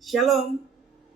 Shalom,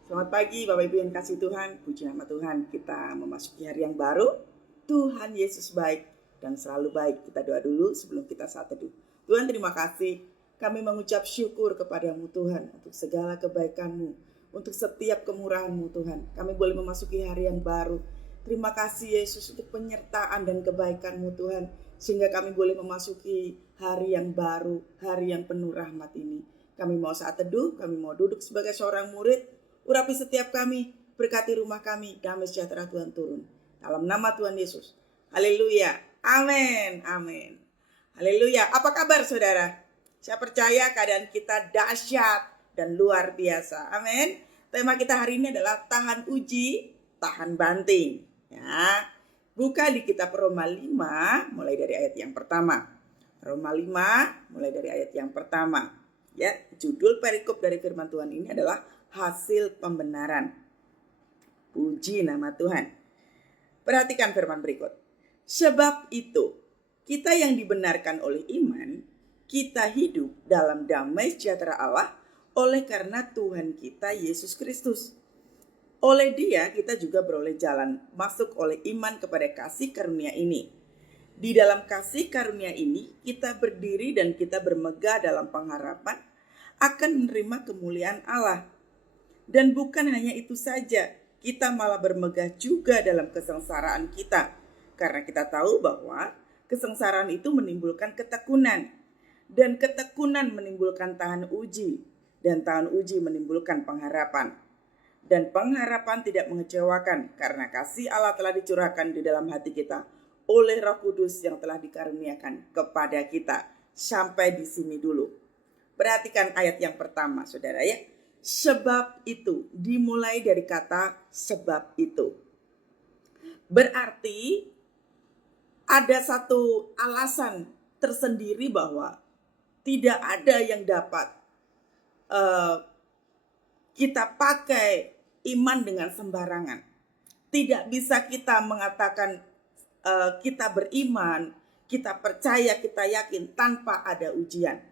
selamat pagi Bapak Ibu yang kasih Tuhan, puji nama Tuhan. Kita memasuki hari yang baru. Tuhan Yesus baik dan selalu baik. Kita doa dulu sebelum kita saat teduh. Tuhan, terima kasih, kami mengucap syukur kepadamu Tuhan untuk segala kebaikan-Mu, untuk setiap kemurahan-Mu Tuhan. Kami boleh memasuki hari yang baru. Terima kasih Yesus untuk penyertaan dan kebaikan-Mu Tuhan, sehingga kami boleh memasuki hari yang baru, hari yang penuh rahmat ini. Kami mau saat teduh, kami mau duduk sebagai seorang murid, urapi setiap kami, berkati rumah kami, damai sejahtera Tuhan turun. Dalam nama Tuhan Yesus. Haleluya. Amin. Amin. Haleluya. Apa kabar saudara? Saya percaya keadaan kita dahsyat dan luar biasa. Amin. Tema kita hari ini adalah tahan uji, tahan banting. Ya. Buka di kitab Roma 5 mulai dari ayat yang pertama. Roma 5 mulai dari ayat yang pertama. Ya, judul perikop dari firman Tuhan ini adalah hasil pembenaran. Puji nama Tuhan. Perhatikan firman berikut. Sebab itu, kita yang dibenarkan oleh iman, kita hidup dalam damai sejahtera Allah oleh karena Tuhan kita Yesus Kristus. Oleh Dia kita juga beroleh jalan masuk oleh iman kepada kasih karunia ini. Di dalam kasih karunia ini kita berdiri dan kita bermegah dalam pengharapan akan menerima kemuliaan Allah. Dan bukan hanya itu saja, kita malah bermegah juga dalam kesengsaraan kita. Karena kita tahu bahwa kesengsaraan itu menimbulkan ketekunan. Dan ketekunan menimbulkan tahan uji. Dan tahan uji menimbulkan pengharapan. Dan pengharapan tidak mengecewakan karena kasih Allah telah dicurahkan di dalam hati kita oleh Roh Kudus yang telah dikaruniakan kepada kita. Sampai di sini dulu. Perhatikan ayat yang pertama, saudara ya. Sebab itu, dimulai dari kata sebab itu. Berarti ada satu alasan tersendiri bahwa tidak ada yang dapat kita pakai iman dengan sembarangan. Tidak bisa kita mengatakan kita beriman, kita percaya, kita yakin tanpa ada ujian.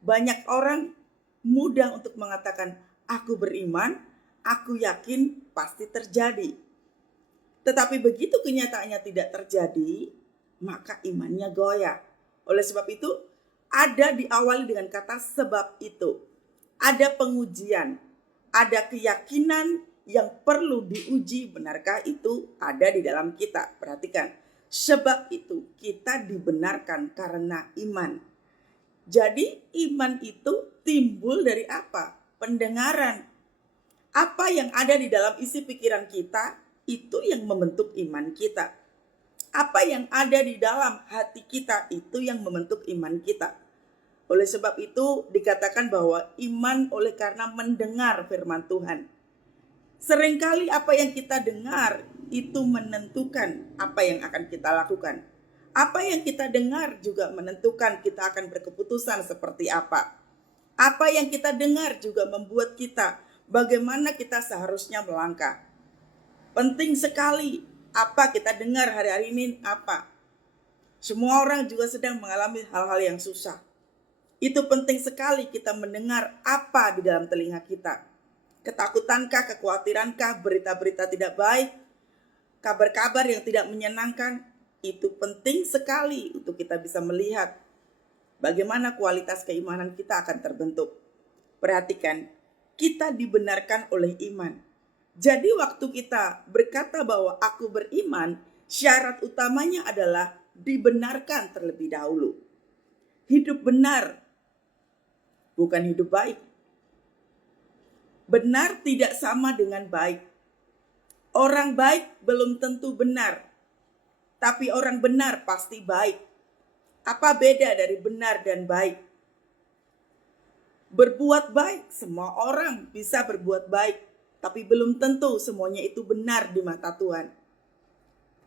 Banyak orang mudah untuk mengatakan aku beriman, aku yakin pasti terjadi. Tetapi begitu kenyataannya tidak terjadi, maka imannya goyah. Oleh sebab itu, ada diawali dengan kata sebab itu. Ada pengujian, ada keyakinan yang perlu diuji, benarkah itu ada di dalam kita. Perhatikan. Sebab itu kita dibenarkan karena iman. Jadi iman itu timbul dari apa? Pendengaran. Apa yang ada di dalam isi pikiran kita, itu yang membentuk iman kita. Apa yang ada di dalam hati kita, itu yang membentuk iman kita. Oleh sebab itu dikatakan bahwa iman oleh karena mendengar firman Tuhan. Seringkali apa yang kita dengar itu menentukan apa yang akan kita lakukan. Apa yang kita dengar juga menentukan kita akan berkeputusan seperti apa. Apa yang kita dengar juga membuat kita bagaimana kita seharusnya melangkah. Penting sekali apa kita dengar hari-hari ini apa. Semua orang juga sedang mengalami hal-hal yang susah. Itu penting sekali kita mendengar apa di dalam telinga kita. Ketakutankah, kekhawatirankah, berita-berita tidak baik, kabar-kabar yang tidak menyenangkan, itu penting sekali untuk kita bisa melihat bagaimana kualitas keimanan kita akan terbentuk. Perhatikan, kita dibenarkan oleh iman. Jadi waktu kita berkata bahwa aku beriman, syarat utamanya adalah dibenarkan terlebih dahulu. Hidup benar, bukan hidup baik. Benar tidak sama dengan baik. Orang baik belum tentu benar, tapi orang benar pasti baik. Apa beda dari benar dan baik? Berbuat baik, semua orang bisa berbuat baik, tapi belum tentu semuanya itu benar di mata Tuhan.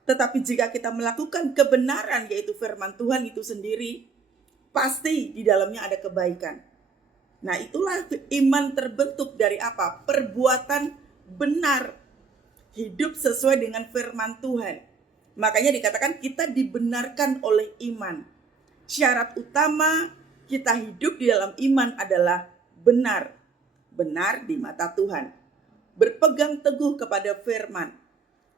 Tetapi jika kita melakukan kebenaran, yaitu firman Tuhan itu sendiri, pasti di dalamnya ada kebaikan. Nah, itulah iman terbentuk dari apa? Perbuatan benar. Hidup sesuai dengan firman Tuhan. Makanya dikatakan kita dibenarkan oleh iman. Syarat utama kita hidup di dalam iman adalah benar. benar di mata Tuhan. Berpegang teguh kepada firman,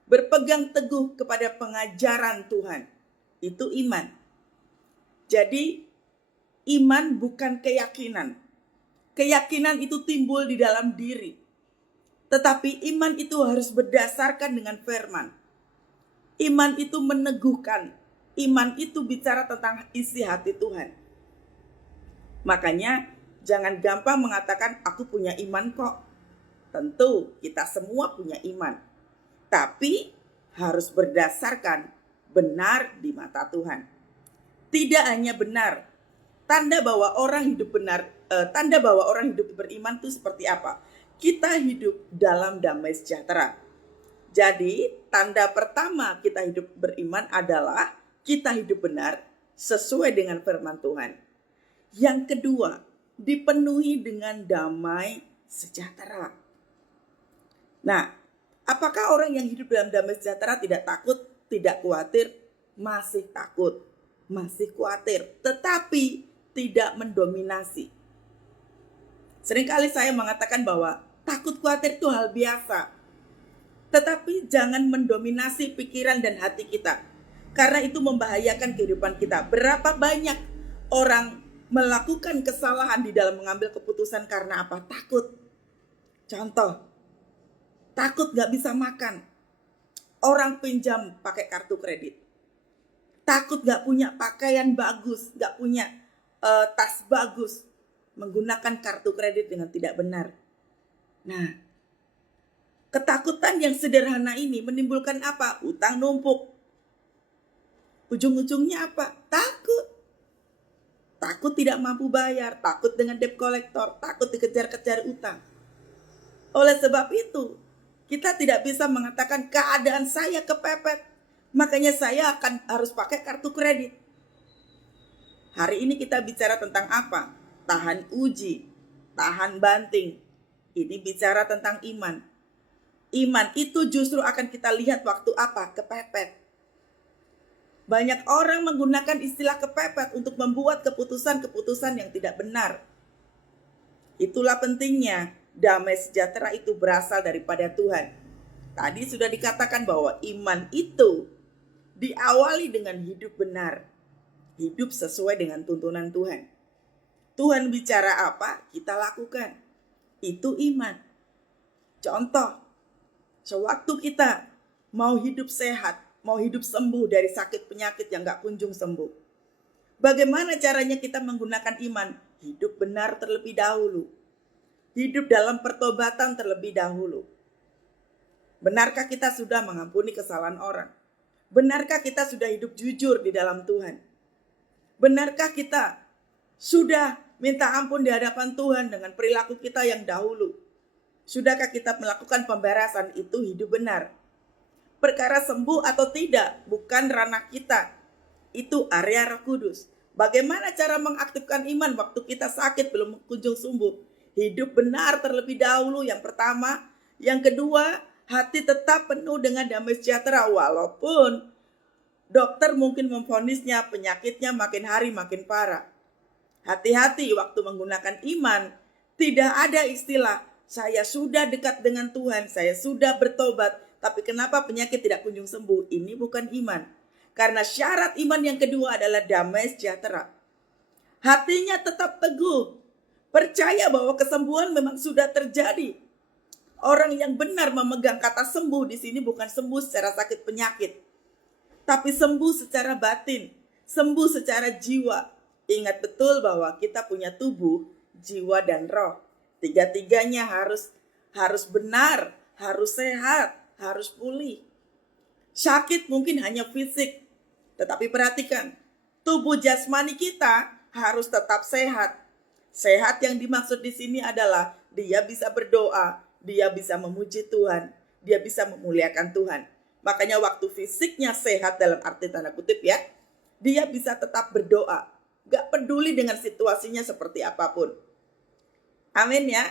berpegang teguh kepada pengajaran Tuhan. Itu iman. Jadi iman bukan keyakinan. Keyakinan itu timbul di dalam diri. Tetapi iman itu harus berdasarkan dengan firman. Iman itu meneguhkan. Iman itu bicara tentang isi hati Tuhan. Makanya jangan gampang mengatakan aku punya iman kok. Tentu kita semua punya iman. Tapi harus berdasarkan benar di mata Tuhan. Tidak hanya benar. Tanda bahwa orang hidup benar, tanda bahwa orang hidup beriman itu seperti apa? Kita hidup dalam damai sejahtera. Jadi tanda pertama kita hidup beriman adalah kita hidup benar sesuai dengan firman Tuhan. Yang kedua, dipenuhi dengan damai sejahtera. Nah, apakah orang yang hidup dalam damai sejahtera tidak takut, tidak khawatir? Masih takut, masih khawatir, tetapi tidak mendominasi. Seringkali saya mengatakan bahwa takut khawatir itu hal biasa. Tetapi jangan mendominasi pikiran dan hati kita. Karena itu membahayakan kehidupan kita. Berapa banyak orang melakukan kesalahan di dalam mengambil keputusan karena apa? Takut. Contoh, takut gak bisa makan. Orang pinjam pakai kartu kredit. Takut gak punya pakaian bagus, gak punya tas bagus. Menggunakan kartu kredit dengan tidak benar. Nah, ketakutan yang sederhana ini menimbulkan apa? Utang numpuk. Ujung-ujungnya apa? Takut. Takut tidak mampu bayar, takut dengan debt collector, takut dikejar-kejar utang. Oleh sebab itu, kita tidak bisa mengatakan keadaan saya kepepet, makanya saya harus pakai kartu kredit. Hari ini kita bicara tentang apa? Tahan uji, tahan banting. Ini bicara tentang iman. Iman itu justru akan kita lihat waktu apa? Kepepet. Banyak orang menggunakan istilah kepepet untuk membuat keputusan-keputusan yang tidak benar. Itulah pentingnya damai sejahtera itu berasal daripada Tuhan. Tadi sudah dikatakan bahwa iman itu diawali dengan hidup benar. Hidup sesuai dengan tuntunan Tuhan. Tuhan bicara apa, kita lakukan. Itu iman. Contoh, sewaktu kita mau hidup sehat, mau hidup sembuh dari sakit penyakit yang gak kunjung sembuh. Bagaimana caranya kita menggunakan iman? Hidup benar terlebih dahulu. Hidup dalam pertobatan terlebih dahulu. Benarkah kita sudah mengampuni kesalahan orang? Benarkah kita sudah hidup jujur di dalam Tuhan? Benarkah kita sudah minta ampun di hadapan Tuhan dengan perilaku kita yang dahulu? Sudahkah kita melakukan pemberasan? Itu hidup benar. Perkara sembuh atau tidak bukan ranah kita. Itu area Roh Kudus. Bagaimana cara mengaktifkan iman waktu kita sakit belum kunjung sembuh? Hidup benar terlebih dahulu yang pertama. Yang kedua, hati tetap penuh dengan damai sejahtera. Walaupun dokter mungkin memvonisnya penyakitnya makin hari makin parah. Hati-hati waktu menggunakan iman. Tidak ada istilah saya sudah dekat dengan Tuhan, saya sudah bertobat, tapi kenapa penyakit tidak kunjung sembuh? Ini bukan iman. Karena syarat iman yang kedua adalah damai sejahtera. Hatinya tetap teguh, percaya bahwa kesembuhan memang sudah terjadi. Orang yang benar memegang kata sembuh di sini bukan sembuh secara sakit penyakit, tapi sembuh secara batin, sembuh secara jiwa. Ingat betul bahwa kita punya tubuh, jiwa, dan roh. Tiga-tiganya harus benar, harus sehat, harus pulih. Sakit mungkin hanya fisik, tetapi perhatikan, tubuh jasmani kita harus tetap sehat. Sehat yang dimaksud di sini adalah dia bisa berdoa, dia bisa memuji Tuhan, dia bisa memuliakan Tuhan. Makanya waktu fisiknya sehat dalam arti tanda kutip ya, dia bisa tetap berdoa, gak peduli dengan situasinya seperti apapun. Amin ya.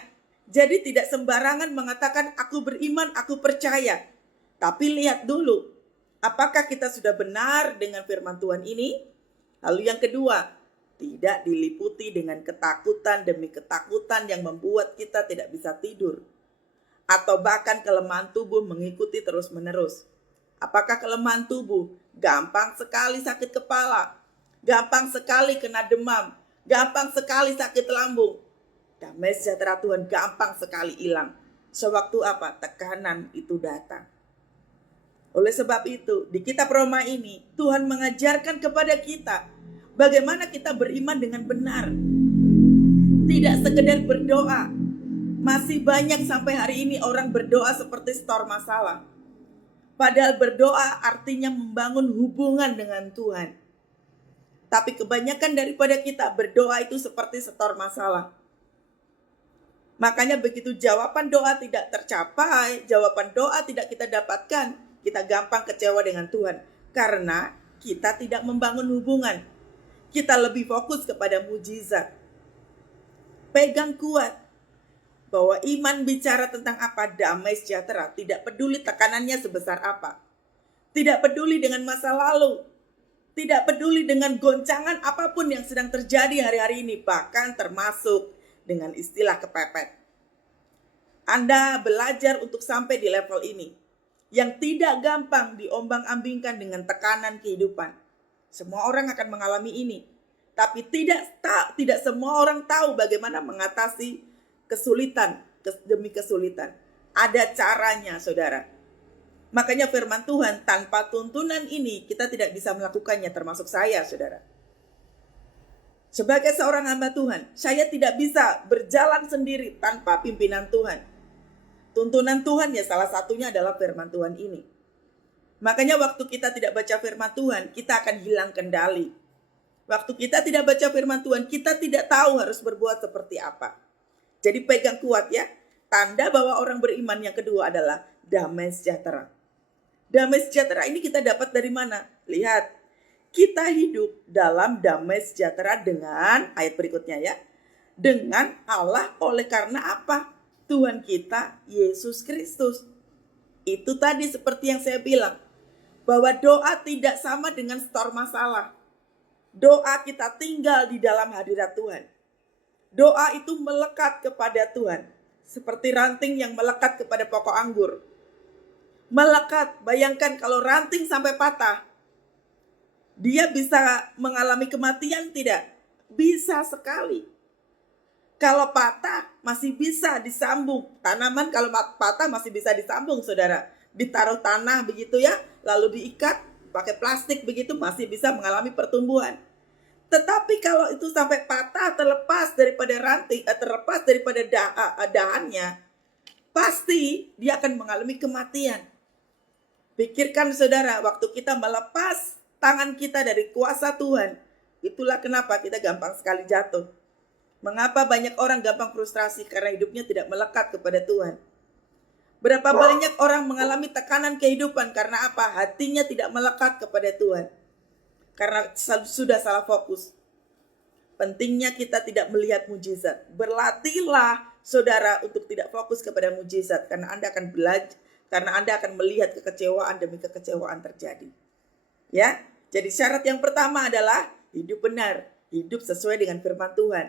Jadi tidak sembarangan mengatakan aku beriman, aku percaya. Tapi lihat dulu, apakah kita sudah benar dengan firman Tuhan ini? Lalu yang kedua, tidak diliputi dengan ketakutan demi ketakutan yang membuat kita tidak bisa tidur, atau bahkan kelemahan tubuh mengikuti terus-menerus. Apakah kelemahan tubuh? Gampang sekali sakit kepala, gampang sekali kena demam, gampang sekali sakit lambung. Damai sejahtera Tuhan gampang sekali hilang. Sewaktu apa? Tekanan itu datang. Oleh sebab itu, di kitab Roma ini, Tuhan mengajarkan kepada kita bagaimana kita beriman dengan benar. Tidak sekedar berdoa. Masih banyak sampai hari ini orang berdoa seperti stor masalah. Padahal berdoa artinya membangun hubungan dengan Tuhan. Tapi kebanyakan daripada kita berdoa itu seperti setor masalah. Makanya begitu jawaban doa tidak tercapai, jawaban doa tidak kita dapatkan, kita gampang kecewa dengan Tuhan. Karena kita tidak membangun hubungan. Kita lebih fokus kepada mujizat. Pegang kuat bahwa iman bicara tentang apa? Damai sejahtera. Tidak peduli tekanannya sebesar apa. Tidak peduli dengan masa lalu. Tidak peduli dengan goncangan apapun yang sedang terjadi hari-hari ini. Bahkan termasuk dengan istilah kepepet. Anda belajar untuk sampai di level ini. Yang tidak gampang diombang-ambingkan dengan tekanan kehidupan. Semua orang akan mengalami ini. Tapi tidak semua orang tahu bagaimana mengatasi kesulitan demi kesulitan. Ada caranya, saudara. Makanya firman Tuhan, tanpa tuntunan ini kita tidak bisa melakukannya, termasuk saya, saudara. Sebagai seorang hamba Tuhan, saya tidak bisa berjalan sendiri tanpa pimpinan Tuhan. Tuntunan Tuhan ya salah satunya adalah firman Tuhan ini. Makanya waktu kita tidak baca firman Tuhan, kita akan hilang kendali. Waktu kita tidak baca firman Tuhan, kita tidak tahu harus berbuat seperti apa. Jadi pegang kuat ya. Tanda bahwa orang beriman yang kedua adalah damai sejahtera. Damai sejahtera ini kita dapat dari mana? Lihat. Kita hidup dalam damai sejahtera dengan, ayat berikutnya ya, dengan Allah oleh karena apa? Tuhan kita, Yesus Kristus. Itu tadi seperti yang saya bilang, bahwa doa tidak sama dengan setor masalah. Doa kita tinggal di dalam hadirat Tuhan. Doa itu melekat kepada Tuhan, seperti ranting yang melekat kepada pokok anggur. Melekat, bayangkan kalau ranting sampai patah, dia bisa mengalami kematian tidak? Bisa sekali. Kalau patah masih bisa disambung. Tanaman kalau patah masih bisa disambung, saudara. Ditaruh tanah begitu ya, lalu diikat pakai plastik begitu masih bisa mengalami pertumbuhan. Tetapi kalau itu sampai patah, terlepas daripada ranting, terlepas daripada dahannya, pasti dia akan mengalami kematian. Pikirkan saudara, waktu kita melepas tangan kita dari kuasa Tuhan, itulah kenapa kita gampang sekali jatuh. Mengapa banyak orang gampang frustrasi? Karena hidupnya tidak melekat kepada Tuhan. Berapa banyak orang mengalami tekanan kehidupan karena apa? Hatinya tidak melekat kepada Tuhan. Karena sudah salah fokus. Pentingnya kita tidak melihat mujizat. Berlatihlah saudara untuk tidak fokus kepada mujizat. Karena Anda akan belajar, karena Anda akan melihat kekecewaan demi kekecewaan terjadi. Ya. Jadi syarat yang pertama adalah hidup benar, hidup sesuai dengan firman Tuhan.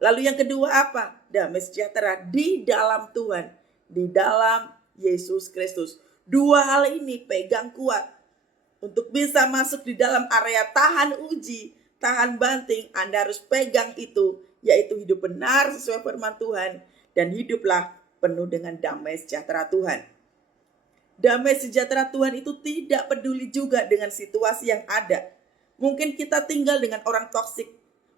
Lalu yang kedua apa? Damai sejahtera di dalam Tuhan, di dalam Yesus Kristus. Dua hal ini pegang kuat. Untuk bisa masuk di dalam area tahan uji, tahan banting, Anda harus pegang itu, yaitu hidup benar sesuai firman Tuhan. Dan hiduplah penuh dengan damai sejahtera Tuhan. Damai sejahtera Tuhan itu tidak peduli juga dengan situasi yang ada. Mungkin kita tinggal dengan orang toksik.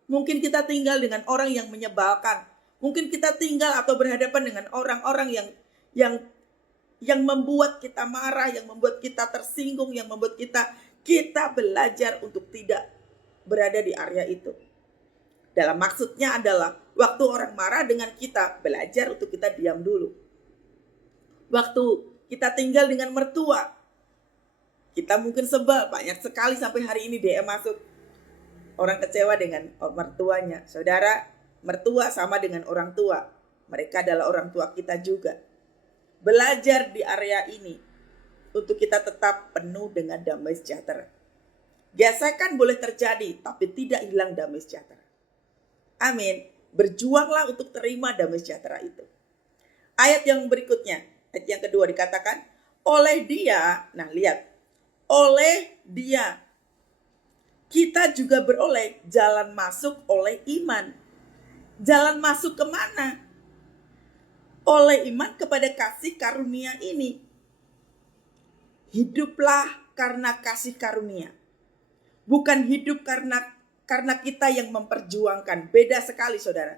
Mungkin kita tinggal dengan orang yang menyebalkan. Mungkin kita tinggal atau berhadapan dengan orang-orang yang membuat kita marah, yang membuat kita tersinggung, yang membuat kita belajar untuk tidak berada di area itu. Dalam maksudnya adalah waktu orang marah dengan kita, belajar untuk kita diam dulu. Waktu kita tinggal dengan mertua, kita mungkin sebel, banyak sekali sampai hari ini DM masuk. Orang kecewa dengan mertuanya. Saudara, mertua sama dengan orang tua. Mereka adalah orang tua kita juga. Belajar di area ini untuk kita tetap penuh dengan damai sejahtera. Gesekan boleh terjadi, tapi tidak hilang damai sejahtera. Amin. Berjuanglah untuk terima damai sejahtera itu. Ayat yang berikutnya, ayat yang kedua dikatakan, oleh dia, nah lihat, oleh dia, kita juga beroleh jalan masuk oleh iman. Jalan masuk kemana? Oleh iman kepada kasih karunia ini. Hiduplah karena kasih karunia. Bukan hidup karena kita yang memperjuangkan. Beda sekali saudara.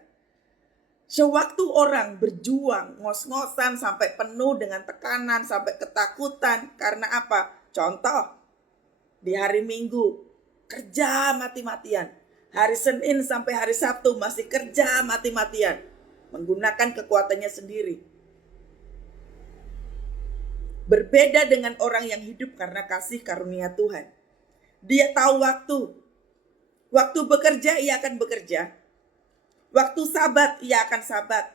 Sewaktu orang berjuang ngos-ngosan sampai penuh dengan tekanan, sampai ketakutan. Karena apa? Contoh, di hari Minggu kerja mati-matian. Hari Senin sampai hari Sabtu masih kerja mati-matian. Menggunakan kekuatannya sendiri. Berbeda dengan orang yang hidup karena kasih karunia Tuhan. Dia tahu waktu. Waktu bekerja ia akan bekerja. Waktu sabat ia akan sabat.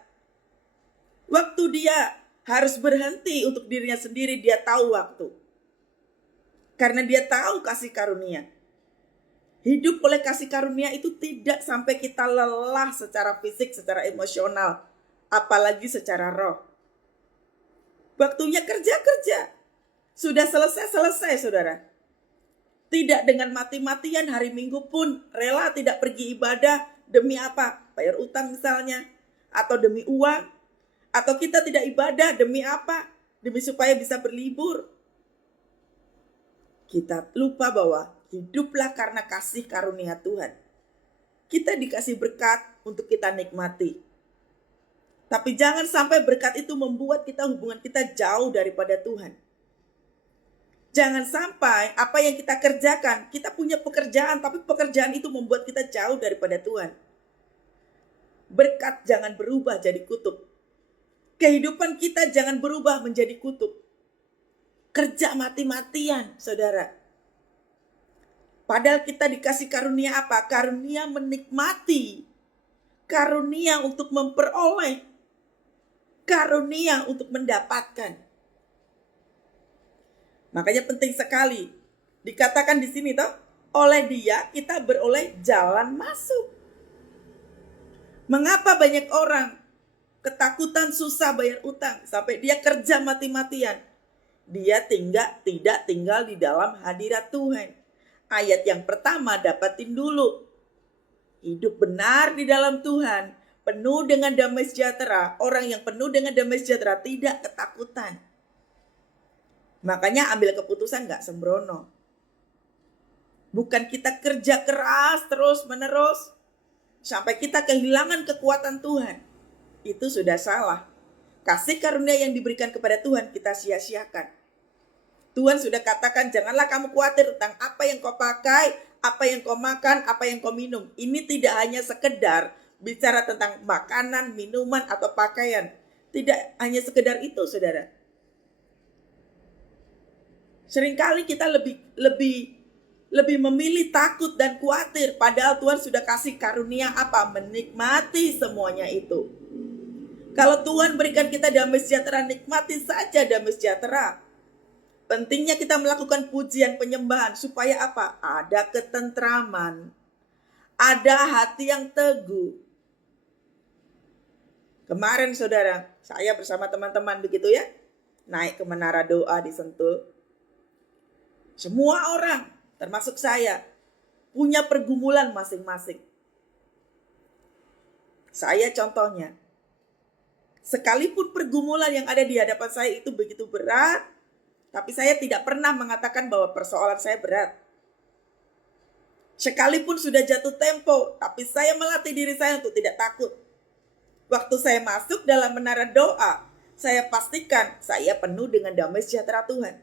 Waktu dia harus berhenti untuk dirinya sendiri, dia tahu waktu. Karena dia tahu kasih karunia. Hidup oleh kasih karunia itu tidak sampai kita lelah secara fisik, secara emosional, apalagi secara roh. Waktunya kerja. Sudah selesai saudara. Tidak dengan mati-matian, hari Minggu pun rela tidak pergi ibadah. Demi apa? Bayar utang misalnya. Atau demi uang. Atau kita tidak ibadah demi apa? Demi supaya bisa berlibur. Kita lupa bahwa hiduplah karena kasih karunia Tuhan. Kita dikasih berkat untuk kita nikmati. Tapi jangan sampai berkat itu membuat hubungan kita jauh daripada Tuhan. Jangan sampai apa yang kita kerjakan, kita punya pekerjaan, tapi pekerjaan itu membuat kita jauh daripada Tuhan. Berkat jangan berubah jadi kutuk. Kehidupan kita jangan berubah menjadi kutuk. Kerja mati-matian, saudara. Padahal kita dikasih karunia apa? Karunia menikmati. Karunia untuk memperoleh. Karunia untuk mendapatkan. Makanya penting sekali dikatakan di sini toh, oleh dia kita beroleh jalan masuk. Mengapa banyak orang ketakutan susah bayar utang sampai dia kerja mati-matian? Dia tidak tinggal di dalam hadirat Tuhan. Ayat yang pertama dapatin dulu. Hidup benar di dalam Tuhan, penuh dengan damai sejahtera. Orang yang penuh dengan damai sejahtera tidak ketakutan. Makanya ambil keputusan gak sembrono. Bukan kita kerja keras terus menerus sampai kita kehilangan kekuatan Tuhan. Itu sudah salah. Kasih karunia yang diberikan kepada Tuhan kita sia-siakan. Tuhan sudah katakan janganlah kamu khawatir tentang apa yang kau pakai, apa yang kau makan, apa yang kau minum. Ini tidak hanya sekedar bicara tentang makanan, minuman atau pakaian. Tidak hanya sekedar itu saudara. Seringkali kita lebih memilih takut dan khawatir. Padahal Tuhan sudah kasih karunia apa? Menikmati semuanya itu. Kalau Tuhan berikan kita damai sejahtera, nikmati saja damai sejahtera. Pentingnya kita melakukan pujian penyembahan. Supaya apa? Ada ketentraman. Ada hati yang teguh. Kemarin saudara, saya bersama teman-teman begitu ya. Naik ke menara doa di Sentul. Semua orang, termasuk saya, punya pergumulan masing-masing. Saya contohnya. Sekalipun pergumulan yang ada di hadapan saya itu begitu berat, tapi saya tidak pernah mengatakan bahwa persoalan saya berat. Sekalipun sudah jatuh tempo, tapi saya melatih diri saya untuk tidak takut. Waktu saya masuk dalam menara doa, saya pastikan saya penuh dengan damai sejahtera Tuhan.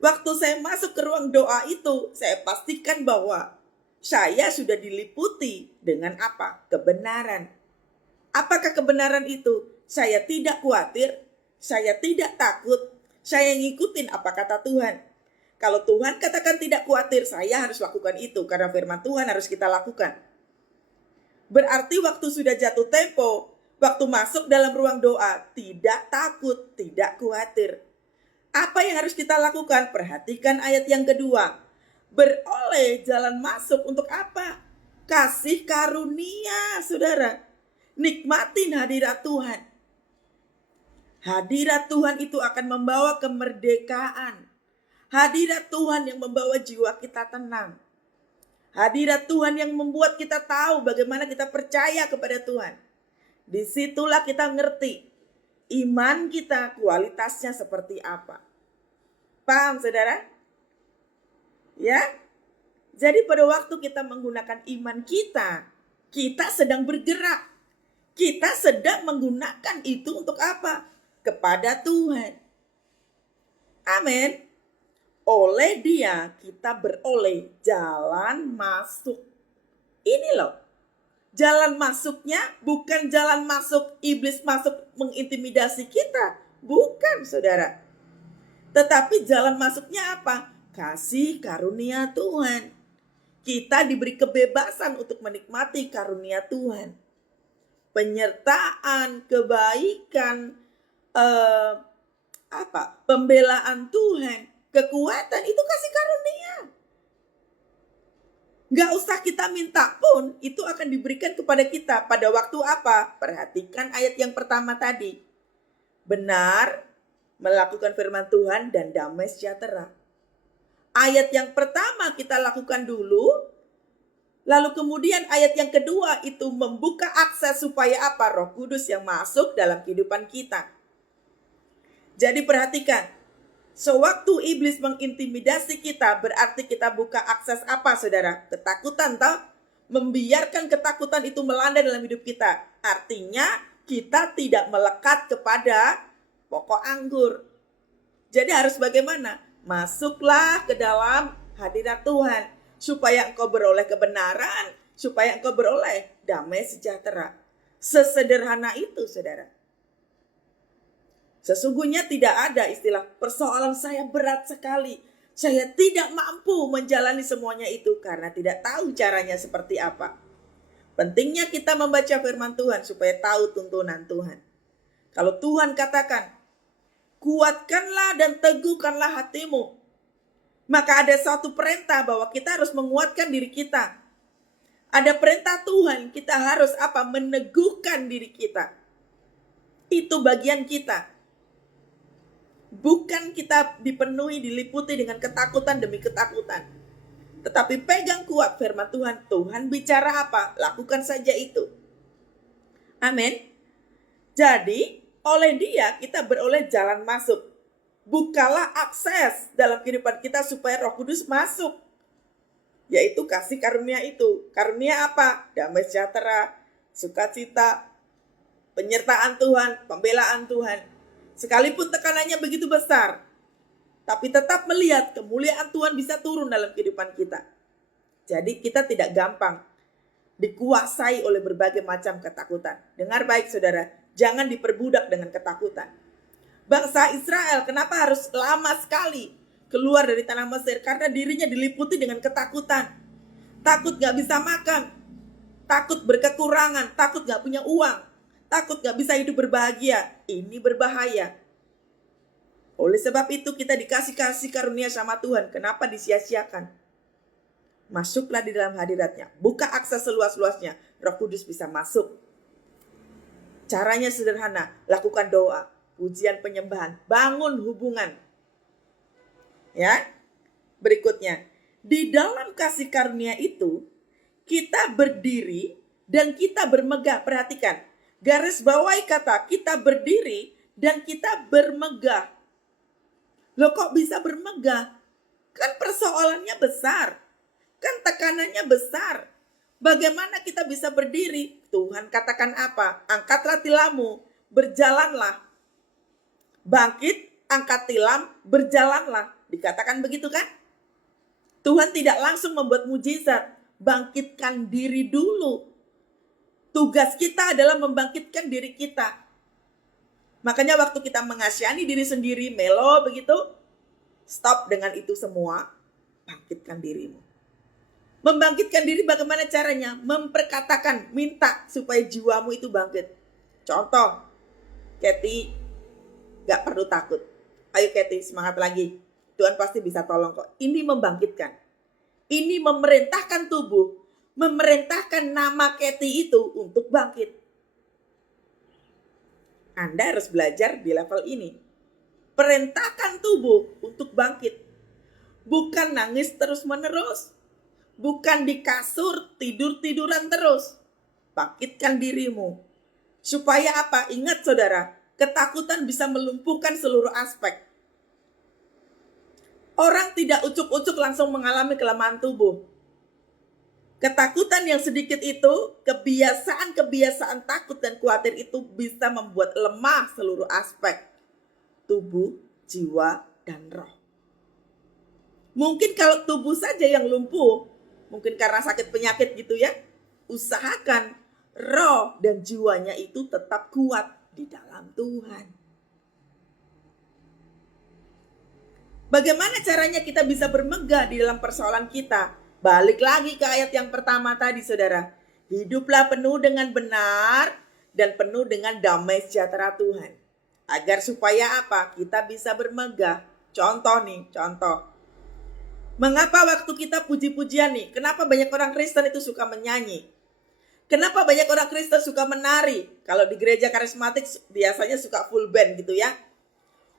Waktu saya masuk ke ruang doa itu, saya pastikan bahwa saya sudah diliputi dengan apa? Kebenaran. Apakah kebenaran itu? Saya tidak khawatir, saya tidak takut, saya ngikutin apa kata Tuhan. Kalau Tuhan katakan tidak khawatir, saya harus lakukan itu karena firman Tuhan harus kita lakukan. Berarti waktu sudah jatuh tempo, waktu masuk dalam ruang doa, tidak takut, tidak khawatir. Apa yang harus kita lakukan? Perhatikan ayat yang kedua. beroleh jalan masuk untuk apa? Kasih karunia, saudara. Nikmatin hadirat Tuhan. Hadirat Tuhan itu akan membawa kemerdekaan. Hadirat Tuhan yang membawa jiwa kita tenang. Hadirat Tuhan yang membuat kita tahu bagaimana kita percaya kepada Tuhan. Disitulah kita ngerti iman kita kualitasnya seperti apa. Paham, saudara? Ya? Jadi pada waktu kita menggunakan iman kita, kita sedang bergerak. Kita sedang menggunakan itu untuk apa? Kepada Tuhan. Amin. Oleh Dia kita beroleh jalan masuk. Ini loh. Jalan masuknya bukan jalan masuk iblis masuk mengintimidasi kita. Bukan, saudara. Tetapi jalan masuknya apa? Kasih karunia Tuhan. Kita diberi kebebasan untuk menikmati karunia Tuhan. Penyertaan, kebaikan, pembelaan Tuhan, kekuatan, itu kasih karunia. Gak usah kita minta pun, itu akan diberikan kepada kita. Pada waktu apa? Perhatikan ayat yang pertama tadi. Benar, melakukan firman Tuhan dan damai sejahtera. Ayat yang pertama kita lakukan dulu. Lalu kemudian ayat yang kedua itu membuka akses supaya apa? Roh Kudus yang masuk dalam kehidupan kita. Jadi perhatikan. Sewaktu iblis mengintimidasi kita, berarti kita buka akses apa, saudara? Ketakutan, toh? Membiarkan ketakutan itu melanda dalam hidup kita. Artinya kita tidak melekat kepada pokok anggur. Jadi harus bagaimana? Masuklah ke dalam hadirat Tuhan. Supaya engkau beroleh kebenaran. Supaya engkau beroleh damai sejahtera. Sesederhana itu, saudara. Sesungguhnya tidak ada istilah persoalan saya berat sekali. Saya tidak mampu menjalani semuanya itu karena tidak tahu caranya seperti apa. Pentingnya kita membaca firman Tuhan supaya tahu tuntunan Tuhan. Kalau Tuhan katakan, kuatkanlah dan teguhkanlah hatimu. Maka ada suatu perintah bahwa kita harus menguatkan diri kita. Ada perintah Tuhan, kita harus apa? Meneguhkan diri kita. Itu bagian kita. Bukan kita dipenuhi, diliputi dengan ketakutan demi ketakutan. Tetapi pegang kuat firman Tuhan. Tuhan bicara apa? Lakukan saja itu. Amin. Jadi oleh Dia kita beroleh jalan masuk. Bukalah akses dalam kehidupan kita supaya Roh Kudus masuk. Yaitu kasih karunia itu. Karunia apa? Damai sejahtera, sukacita, penyertaan Tuhan, pembelaan Tuhan. Sekalipun tekanannya begitu besar, tapi tetap melihat kemuliaan Tuhan bisa turun dalam kehidupan kita. Jadi kita tidak gampang dikuasai oleh berbagai macam ketakutan. Dengar baik, saudara, jangan diperbudak dengan ketakutan. Bangsa Israel kenapa harus lama sekali keluar dari tanah Mesir? Karena dirinya diliputi dengan ketakutan. Takut gak bisa makan, takut berkekurangan, takut gak punya uang, takut gak bisa hidup berbahagia. Ini berbahaya. Oleh sebab itu kita dikasih karunia sama Tuhan. Kenapa disia-siakan? Masuklah di dalam hadiratnya. Buka akses seluas-luasnya. Roh Kudus bisa masuk. Caranya sederhana. Lakukan doa, pujian, penyembahan. Bangun hubungan. Ya. Berikutnya. Di dalam kasih karunia itu, kita berdiri dan kita bermegah. Perhatikan. Garis bawahi kata kita berdiri dan kita bermegah. Loh, kok bisa bermegah? Kan persoalannya besar. Kan tekanannya besar. Bagaimana kita bisa berdiri? Tuhan katakan apa? Angkatlah tilammu, berjalanlah. Bangkit, angkat tilam, berjalanlah. Dikatakan begitu kan? Tuhan tidak langsung membuat mujizat. Bangkitkan diri dulu. Tugas kita adalah membangkitkan diri kita. Makanya waktu kita mengasihani diri sendiri, melo begitu, stop dengan itu semua, bangkitkan dirimu. Membangkitkan diri bagaimana caranya? Memperkatakan, minta supaya jiwamu itu bangkit. Contoh, Kathy, gak perlu takut. Ayo Kathy, semangat lagi. Tuhan pasti bisa tolong kok. Ini membangkitkan. Ini memerintahkan tubuh, memerintahkan nama Kathy itu untuk bangkit. Anda harus belajar di level ini. Perintahkan tubuh untuk bangkit. Bukan nangis terus-menerus. Bukan di kasur tidur-tiduran terus. Bangkitkan dirimu. Supaya apa? Ingat saudara, ketakutan bisa melumpuhkan seluruh aspek. Orang tidak ucuk-ucuk langsung mengalami kelemahan tubuh. Ketakutan yang sedikit itu, kebiasaan takut dan khawatir itu bisa membuat lemah seluruh aspek tubuh, jiwa, dan roh. Mungkin kalau tubuh saja yang lumpuh, mungkin karena sakit penyakit gitu ya, usahakan roh dan jiwanya itu tetap kuat di dalam Tuhan. Bagaimana caranya kita bisa bermegah di dalam persoalan kita? Balik lagi ke ayat yang pertama tadi saudara. Hiduplah penuh dengan benar dan penuh dengan damai sejahtera Tuhan. Agar supaya apa? Kita bisa bermegah. Contoh. Mengapa waktu kita puji-pujian nih? Kenapa banyak orang Kristen itu suka menyanyi? Kenapa banyak orang Kristen suka menari? Kalau di gereja karismatik biasanya suka full band gitu ya.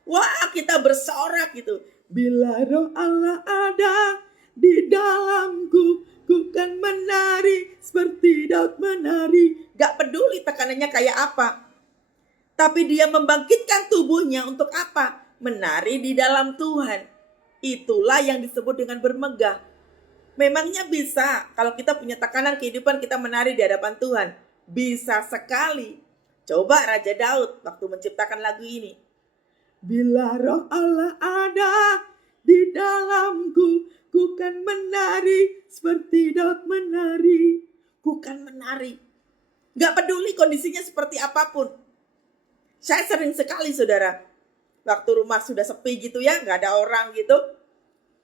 Wah, kita bersorak gitu. Bila roh Allah ada di dalamku, ku kan menari seperti Daud menari. Gak peduli tekanannya kayak apa. Tapi dia membangkitkan tubuhnya untuk apa? Menari di dalam Tuhan. Itulah yang disebut dengan bermegah. Memangnya bisa kalau kita punya tekanan kehidupan kita menari di hadapan Tuhan? Bisa sekali. Coba Raja Daud waktu menciptakan lagu ini. Bila roh Allah ada di dalamku, ku kan menari seperti Daud menari. Ku kan menari. Gak peduli kondisinya seperti apapun. Saya sering sekali saudara, waktu rumah sudah sepi gitu ya, gak ada orang gitu,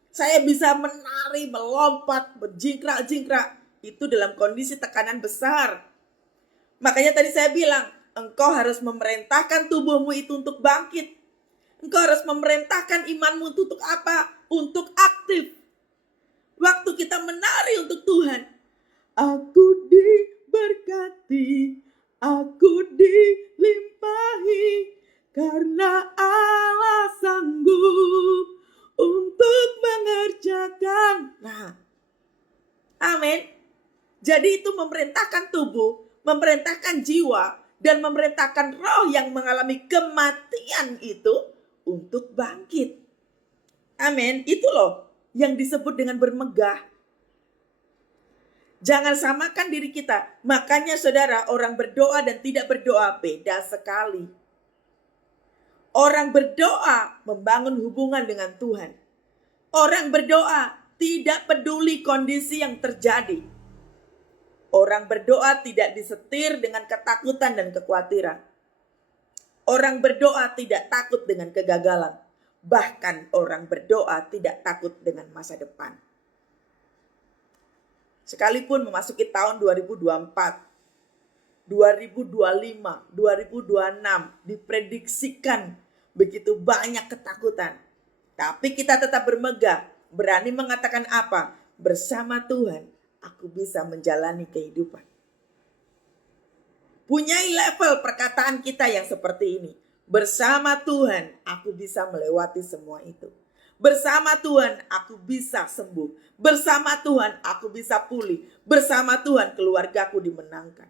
saya bisa menari, melompat, berjingkrak-jingkrak. Itu dalam kondisi tekanan besar. Makanya tadi saya bilang, engkau harus memerintahkan tubuhmu itu untuk bangkit. Engkau harus memerintahkan imanmu untuk apa? Untuk aktif. Waktu kita menari untuk Tuhan. Aku diberkati, aku dilimpahi, karena Allah sanggup untuk mengerjakan. Nah, amin. Jadi itu memerintahkan tubuh, memerintahkan jiwa, dan memerintahkan roh yang mengalami kematian itu untuk bangkit. Amin. Itu loh yang disebut dengan bermegah. Jangan samakan diri kita. Makanya saudara, orang berdoa dan tidak berdoa beda sekali. Orang berdoa membangun hubungan dengan Tuhan. Orang berdoa tidak peduli kondisi yang terjadi. Orang berdoa tidak disetir dengan ketakutan dan kekhawatiran. Orang berdoa tidak takut dengan kegagalan. Bahkan orang berdoa tidak takut dengan masa depan. Sekalipun memasuki tahun 2024, 2025, 2026 diprediksikan begitu banyak ketakutan. Tapi kita tetap bermegah, berani mengatakan apa? Bersama Tuhan, aku bisa menjalani kehidupan. Punyai level perkataan kita yang seperti ini. Bersama Tuhan, aku bisa melewati semua itu. Bersama Tuhan, aku bisa sembuh. Bersama Tuhan, aku bisa pulih. Bersama Tuhan, keluargaku dimenangkan.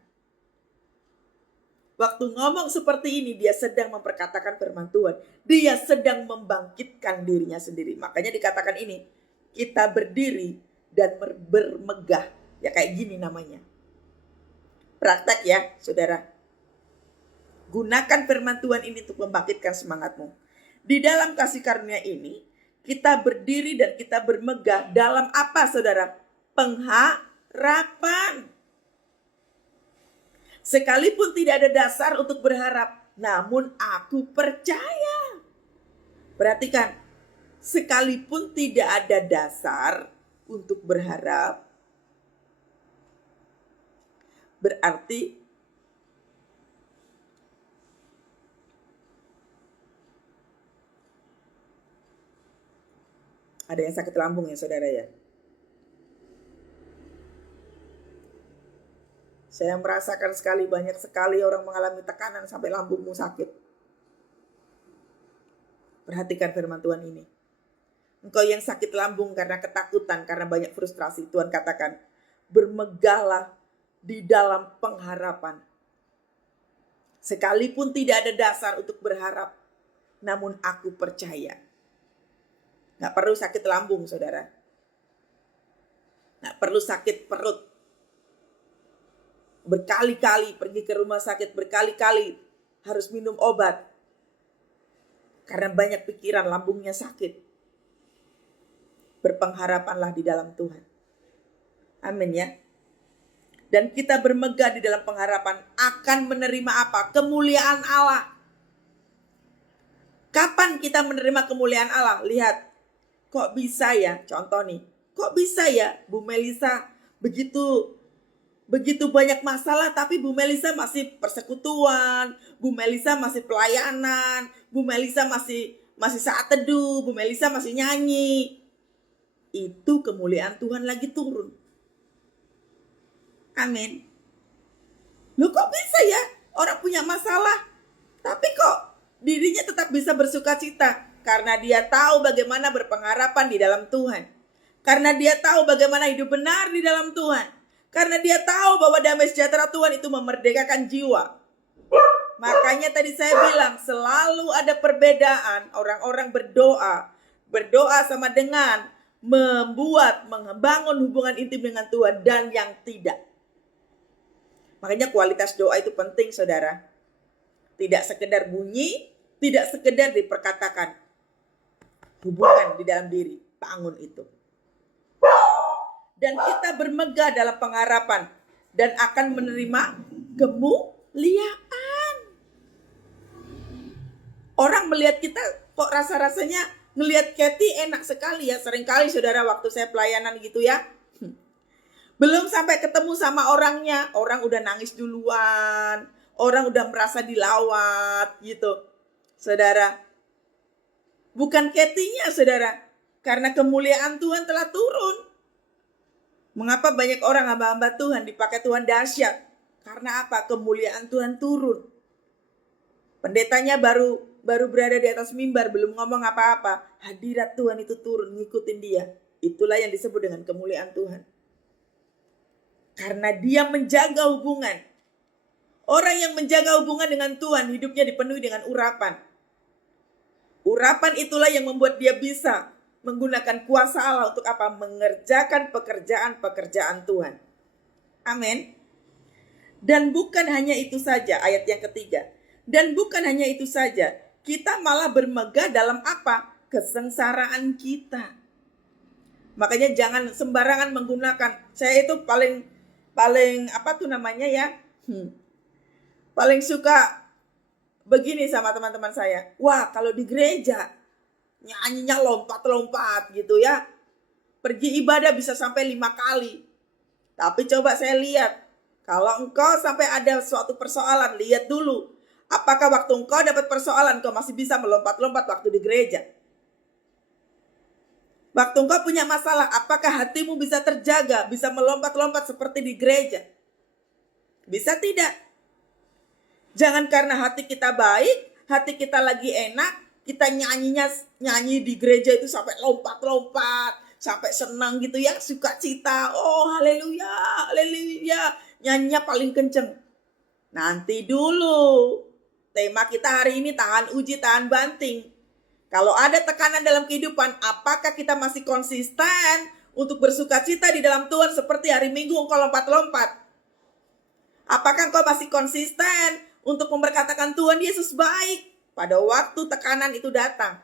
Waktu ngomong seperti ini, dia sedang memperkatakan firman Tuhan. Dia sedang membangkitkan dirinya sendiri. Makanya dikatakan ini, kita berdiri dan bermegah. Ya kayak gini namanya. Praktek ya saudara. Gunakan firman Tuhan ini untuk membangkitkan semangatmu. Di dalam kasih karunia ini, kita berdiri dan kita bermegah dalam apa saudara? Pengharapan. Sekalipun tidak ada dasar untuk berharap, namun aku percaya. Perhatikan, sekalipun tidak ada dasar untuk berharap, berarti ada yang sakit lambung ya saudara ya. Saya merasakan sekali, banyak sekali orang mengalami tekanan sampai lambungmu sakit. Perhatikan firman Tuhan ini. Engkau yang sakit lambung karena ketakutan, karena banyak frustrasi, Tuhan katakan, bermegahlah di dalam pengharapan. Sekalipun tidak ada dasar untuk berharap, namun aku percaya. Gak perlu sakit lambung, saudara. Gak perlu sakit perut. Berkali-kali pergi ke rumah sakit, berkali-kali harus minum obat. Karena banyak pikiran, lambungnya sakit. Berpengharapanlah di dalam Tuhan. Amin ya. Dan kita bermegah di dalam pengharapan akan menerima apa? Kemuliaan Allah. Kapan kita menerima kemuliaan Allah? Lihat, kok bisa ya? Contoh nih, kok bisa ya Bu Melisa begitu banyak masalah, tapi Bu Melisa masih persekutuan, Bu Melisa masih pelayanan, Bu Melisa masih saat teduh, Bu Melisa masih nyanyi. Itu kemuliaan Tuhan lagi turun. Amin. Loh kok bisa ya orang punya masalah, tapi kok dirinya tetap bisa bersuka cita? Karena dia tahu bagaimana berpengharapan di dalam Tuhan. Karena dia tahu bagaimana hidup benar di dalam Tuhan. Karena dia tahu bahwa damai sejahtera Tuhan itu memerdekakan jiwa. Makanya tadi saya bilang selalu ada perbedaan orang-orang berdoa. Berdoa sama dengan membangun hubungan intim dengan Tuhan dan yang tidak. Makanya kualitas doa itu penting, saudara. Tidak sekedar bunyi, tidak sekedar diperkatakan. Hubungan di dalam diri, bangun itu. Dan kita bermegah dalam pengharapan dan akan menerima kemuliaan. Orang melihat kita kok rasa-rasanya ngelihat Kathy enak sekali ya. Seringkali saudara waktu saya pelayanan gitu ya. Belum sampai ketemu sama orangnya, orang udah nangis duluan, orang udah merasa dilawat gitu. Saudara, bukan Kathy-nya saudara, karena kemuliaan Tuhan telah turun. Mengapa banyak orang hamba-hamba Tuhan dipakai Tuhan dahsyat? Karena apa? Kemuliaan Tuhan turun. Pendetanya baru berada di atas mimbar, belum ngomong apa-apa. Hadirat Tuhan itu turun, ngikutin dia. Itulah yang disebut dengan kemuliaan Tuhan. Karena dia menjaga hubungan. Orang yang menjaga hubungan dengan Tuhan, hidupnya dipenuhi dengan urapan. Urapan itulah yang membuat dia bisa menggunakan kuasa Allah untuk apa? Mengerjakan pekerjaan-pekerjaan Tuhan. Amin. Dan bukan hanya itu saja, ayat yang ketiga. Dan bukan hanya itu saja, kita malah bermegah dalam apa? Kesengsaraan kita. Makanya jangan sembarangan menggunakan. Saya itu paling paling suka begini sama teman-teman saya. Wah, kalau di gereja nyanyinya lompat-lompat gitu ya. Pergi ibadah bisa sampai 5 kali. Tapi coba saya lihat, kalau engkau sampai ada suatu persoalan, lihat dulu. Apakah waktu engkau dapat persoalan, engkau masih bisa melompat-lompat waktu di gereja? Waktu engkau punya masalah, apakah hatimu bisa terjaga, bisa melompat-lompat seperti di gereja? Bisa tidak? Jangan karena hati kita baik, hati kita lagi enak, kita nyanyi di gereja itu sampai lompat-lompat, sampai senang gitu ya, sukacita. Oh haleluya, haleluya. Nyanyinya paling kenceng. Nanti dulu. Tema kita hari ini tahan uji, tahan banting. Kalau ada tekanan dalam kehidupan, apakah kita masih konsisten untuk bersukacita di dalam Tuhan seperti hari Minggu engkau lompat-lompat? Apakah engkau masih konsisten untuk memberkatakan Tuhan Yesus baik pada waktu tekanan itu datang?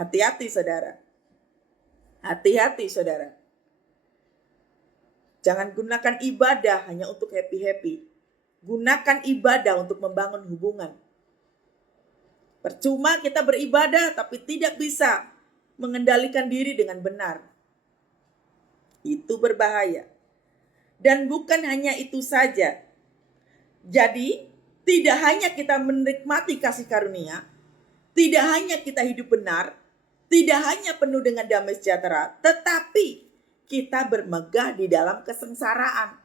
Hati-hati saudara. Hati-hati saudara. Jangan gunakan ibadah hanya untuk happy-happy. Gunakan ibadah untuk membangun hubungan. Percuma kita beribadah tapi tidak bisa mengendalikan diri dengan benar. Itu berbahaya. Dan bukan hanya itu saja. Jadi, tidak hanya kita menikmati kasih karunia, tidak hanya kita hidup benar, tidak hanya penuh dengan damai sejahtera, tetapi kita bermegah di dalam kesengsaraan.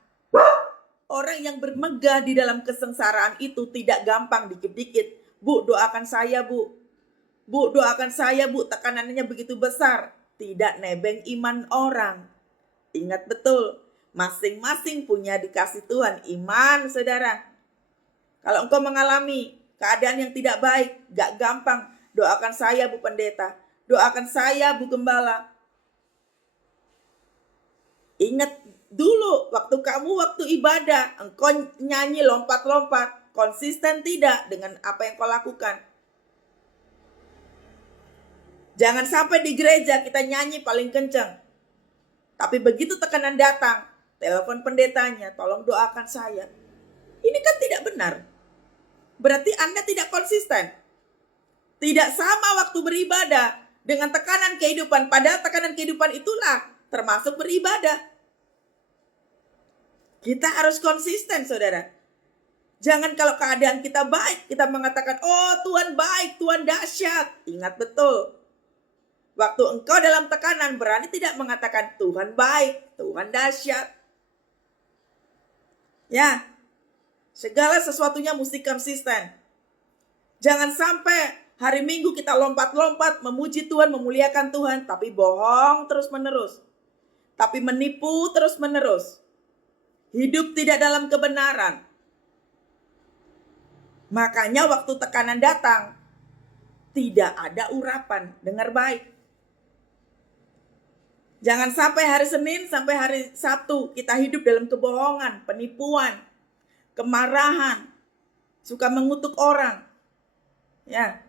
Orang yang bermegah di dalam kesengsaraan itu tidak gampang dikit-dikit. Bu, doakan saya, Bu. Bu, doakan saya, Bu. Tekanannya begitu besar. Tidak nebeng iman orang. Ingat betul, masing-masing punya dikasih Tuhan iman, saudara. Kalau engkau mengalami keadaan yang tidak baik, gak gampang. Doakan saya, Bu Pendeta. Doakan saya, Bu Gembala. Ingat dulu, waktu ibadah, engkau nyanyi lompat-lompat, konsisten tidak dengan apa yang kau lakukan. Jangan sampai di gereja kita nyanyi paling kencang. Tapi begitu tekanan datang, telepon pendetanya, tolong doakan saya. Ini kan tidak benar. Berarti Anda tidak konsisten. Tidak sama waktu beribadah dengan tekanan kehidupan. Padahal tekanan kehidupan itulah termasuk beribadah. Kita harus konsisten, saudara. Jangan kalau keadaan kita baik, kita mengatakan, oh Tuhan baik, Tuhan dahsyat. Ingat betul. Waktu engkau dalam tekanan, berani tidak mengatakan Tuhan baik, Tuhan dahsyat. Ya, segala sesuatunya mesti konsisten. Jangan sampai hari Minggu kita lompat-lompat, memuji Tuhan, memuliakan Tuhan, tapi bohong terus-menerus. Tapi menipu terus-menerus. Hidup tidak dalam kebenaran. Makanya waktu tekanan datang, tidak ada urapan. Dengar baik. Jangan sampai hari Senin sampai hari Sabtu kita hidup dalam kebohongan, penipuan, kemarahan, suka mengutuk orang. Ya.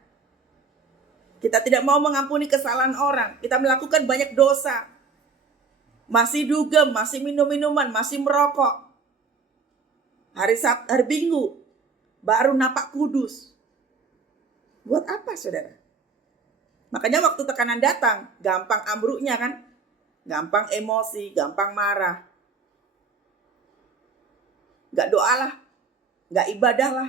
Kita tidak mau mengampuni kesalahan orang. Kita melakukan banyak dosa. Masih dugem, masih minum-minuman, masih merokok. Hari Minggu baru napak kudus. Buat apa, saudara? Makanya waktu tekanan datang, gampang ambruknya kan? Gampang emosi, gampang marah. Gak doalah, gak ibadahlah.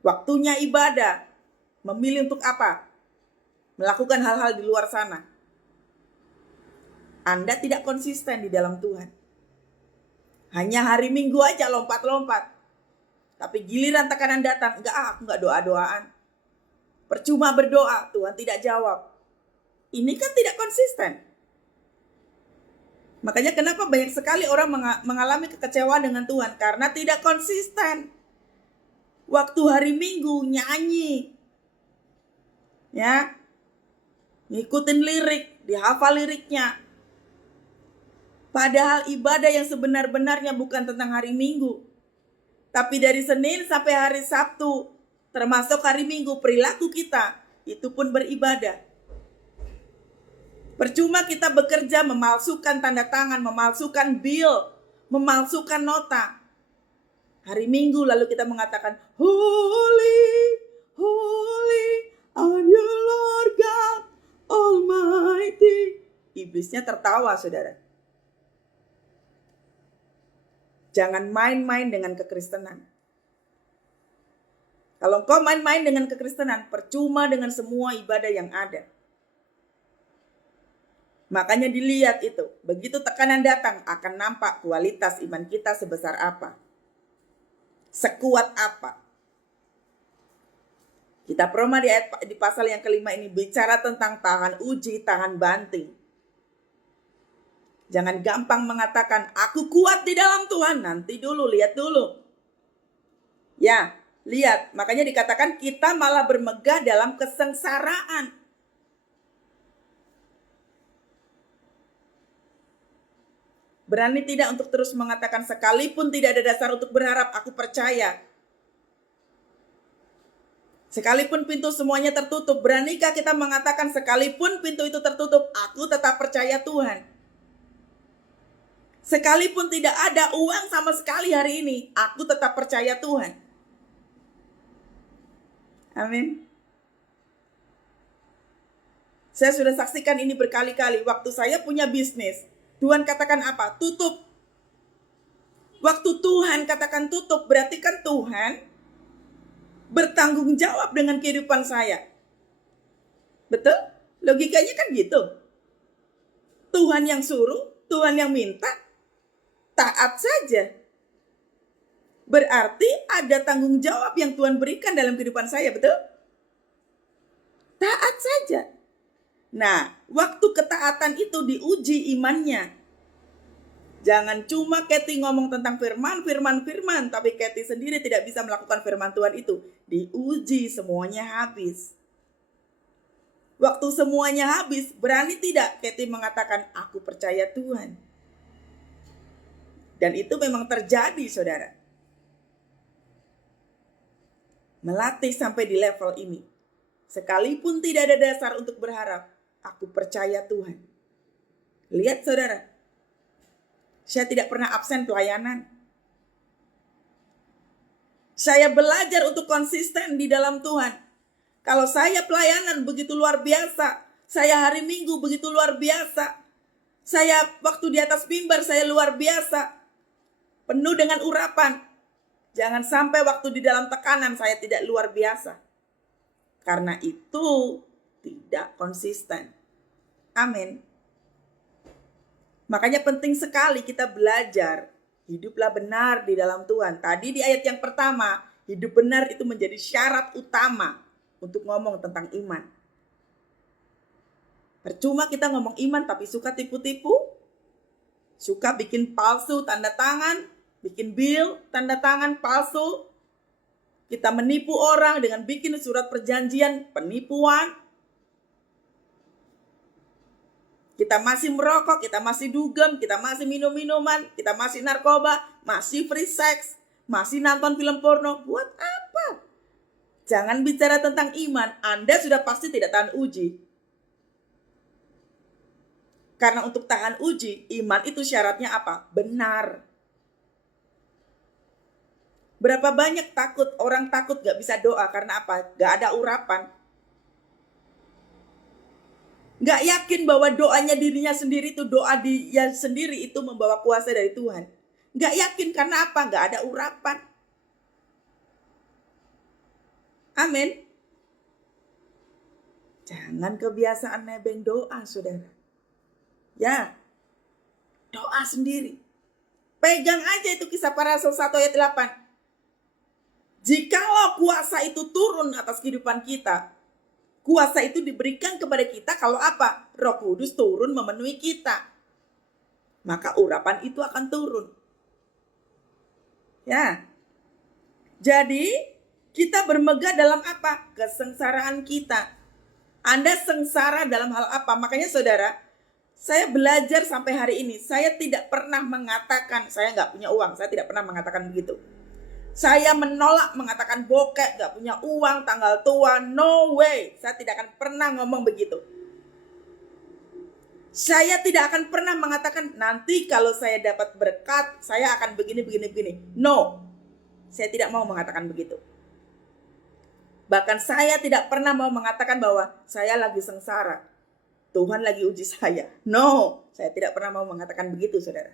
Waktunya ibadah. Memilih untuk apa? Melakukan hal-hal di luar sana. Anda tidak konsisten di dalam Tuhan. Hanya hari Minggu aja lompat-lompat. Tapi giliran tekanan datang, aku enggak doa-doaan. Percuma berdoa, Tuhan tidak jawab. Ini kan tidak konsisten. Makanya kenapa banyak sekali orang mengalami kekecewaan dengan Tuhan? Karena tidak konsisten. Waktu hari Minggu nyanyi. Ya. Ngikutin lirik, dihafal liriknya. Padahal ibadah yang sebenar-benarnya bukan tentang hari Minggu. Tapi dari Senin sampai hari Sabtu, termasuk hari Minggu, perilaku kita itu pun beribadah. Percuma kita bekerja memalsukan tanda tangan, memalsukan bill, memalsukan nota. Hari Minggu lalu kita mengatakan, Holy, holy are you Lord God Almighty. Iblisnya tertawa, saudara. Jangan main-main dengan kekristenan. Kalau engkau main-main dengan kekristenan, percuma dengan semua ibadah yang ada. Makanya dilihat itu. Begitu tekanan datang, akan nampak kualitas iman kita sebesar apa. Sekuat apa. Kita Roma di pasal yang kelima ini bicara tentang tahan uji, tahan banting. Jangan gampang mengatakan, aku kuat di dalam Tuhan. Nanti dulu, lihat dulu. Ya, lihat. Makanya dikatakan kita malah bermegah dalam kesengsaraan. Berani tidak untuk terus mengatakan, sekalipun tidak ada dasar untuk berharap, aku percaya. Sekalipun pintu semuanya tertutup, beranikah kita mengatakan, sekalipun pintu itu tertutup, aku tetap percaya Tuhan. Sekalipun tidak ada uang sama sekali hari ini, aku tetap percaya Tuhan. Amin. Saya sudah saksikan ini berkali-kali. Waktu saya punya bisnis, Tuhan katakan apa? Tutup. Waktu Tuhan katakan tutup, berarti kan Tuhan bertanggung jawab dengan kehidupan saya. Betul? Logikanya kan gitu. Tuhan yang suruh, Tuhan yang minta. taat saja. Berarti ada tanggung jawab yang Tuhan berikan dalam kehidupan saya, betul? Taat saja. Nah, waktu ketaatan itu diuji imannya. Jangan cuma Kathy ngomong tentang firman, tapi Kathy sendiri tidak bisa melakukan firman Tuhan itu. Diuji, semuanya habis. Waktu semuanya habis, berani tidak Kathy mengatakan, aku percaya Tuhan. Dan itu memang terjadi, saudara. Melatih sampai di level ini. Sekalipun tidak ada dasar untuk berharap, aku percaya Tuhan. Lihat saudara, saya tidak pernah absen pelayanan. Saya belajar untuk konsisten di dalam Tuhan. Kalau saya pelayanan begitu luar biasa, saya hari Minggu begitu luar biasa, saya waktu di atas mimbar saya luar biasa, penuh dengan urapan. Jangan sampai waktu di dalam tekanan saya tidak luar biasa. Karena itu tidak konsisten. Amin. Makanya penting sekali kita belajar. Hiduplah benar di dalam Tuhan. Tadi di ayat yang pertama, hidup benar itu menjadi syarat utama untuk ngomong tentang iman. Percuma kita ngomong iman tapi suka tipu-tipu. Suka bikin palsu tanda tangan. Bikin bill, tanda tangan palsu. Kita menipu orang dengan bikin surat perjanjian penipuan. Kita masih merokok, kita masih dugem, kita masih minum-minuman, kita masih narkoba, masih free sex, masih nonton film porno. Buat apa? Jangan bicara tentang iman, Anda sudah pasti tidak tahan uji. Karena untuk tahan uji, iman itu syaratnya apa? Benar. Berapa banyak orang takut gak bisa doa karena apa? Gak ada urapan. Gak yakin bahwa doanya dirinya sendiri itu, doa dia sendiri itu membawa kuasa dari Tuhan. Gak yakin karena apa? Gak ada urapan. Amin. Jangan kebiasaan nebeng doa, saudara. Ya, doa sendiri. Pegang aja itu Kisah Para Rasul 1 ayat 8. Jikalau kuasa itu turun atas kehidupan kita, kuasa itu diberikan kepada kita kalau apa? Roh Kudus turun memenuhi kita. Maka urapan itu akan turun. Ya. Jadi, kita bermegah dalam apa? Kesengsaraan kita. Anda sengsara dalam hal apa? Makanya saudara, saya belajar sampai hari ini. Saya tidak pernah mengatakan, saya nggak punya uang. Saya tidak pernah mengatakan begitu. Saya menolak mengatakan bokek, gak punya uang, tanggal tua, no way. Saya tidak akan pernah ngomong begitu. Saya tidak akan pernah mengatakan nanti kalau saya dapat berkat, saya akan begini. No, saya tidak mau mengatakan begitu. Bahkan saya tidak pernah mau mengatakan bahwa saya lagi sengsara. Tuhan lagi uji saya. No, saya tidak pernah mau mengatakan begitu, saudara.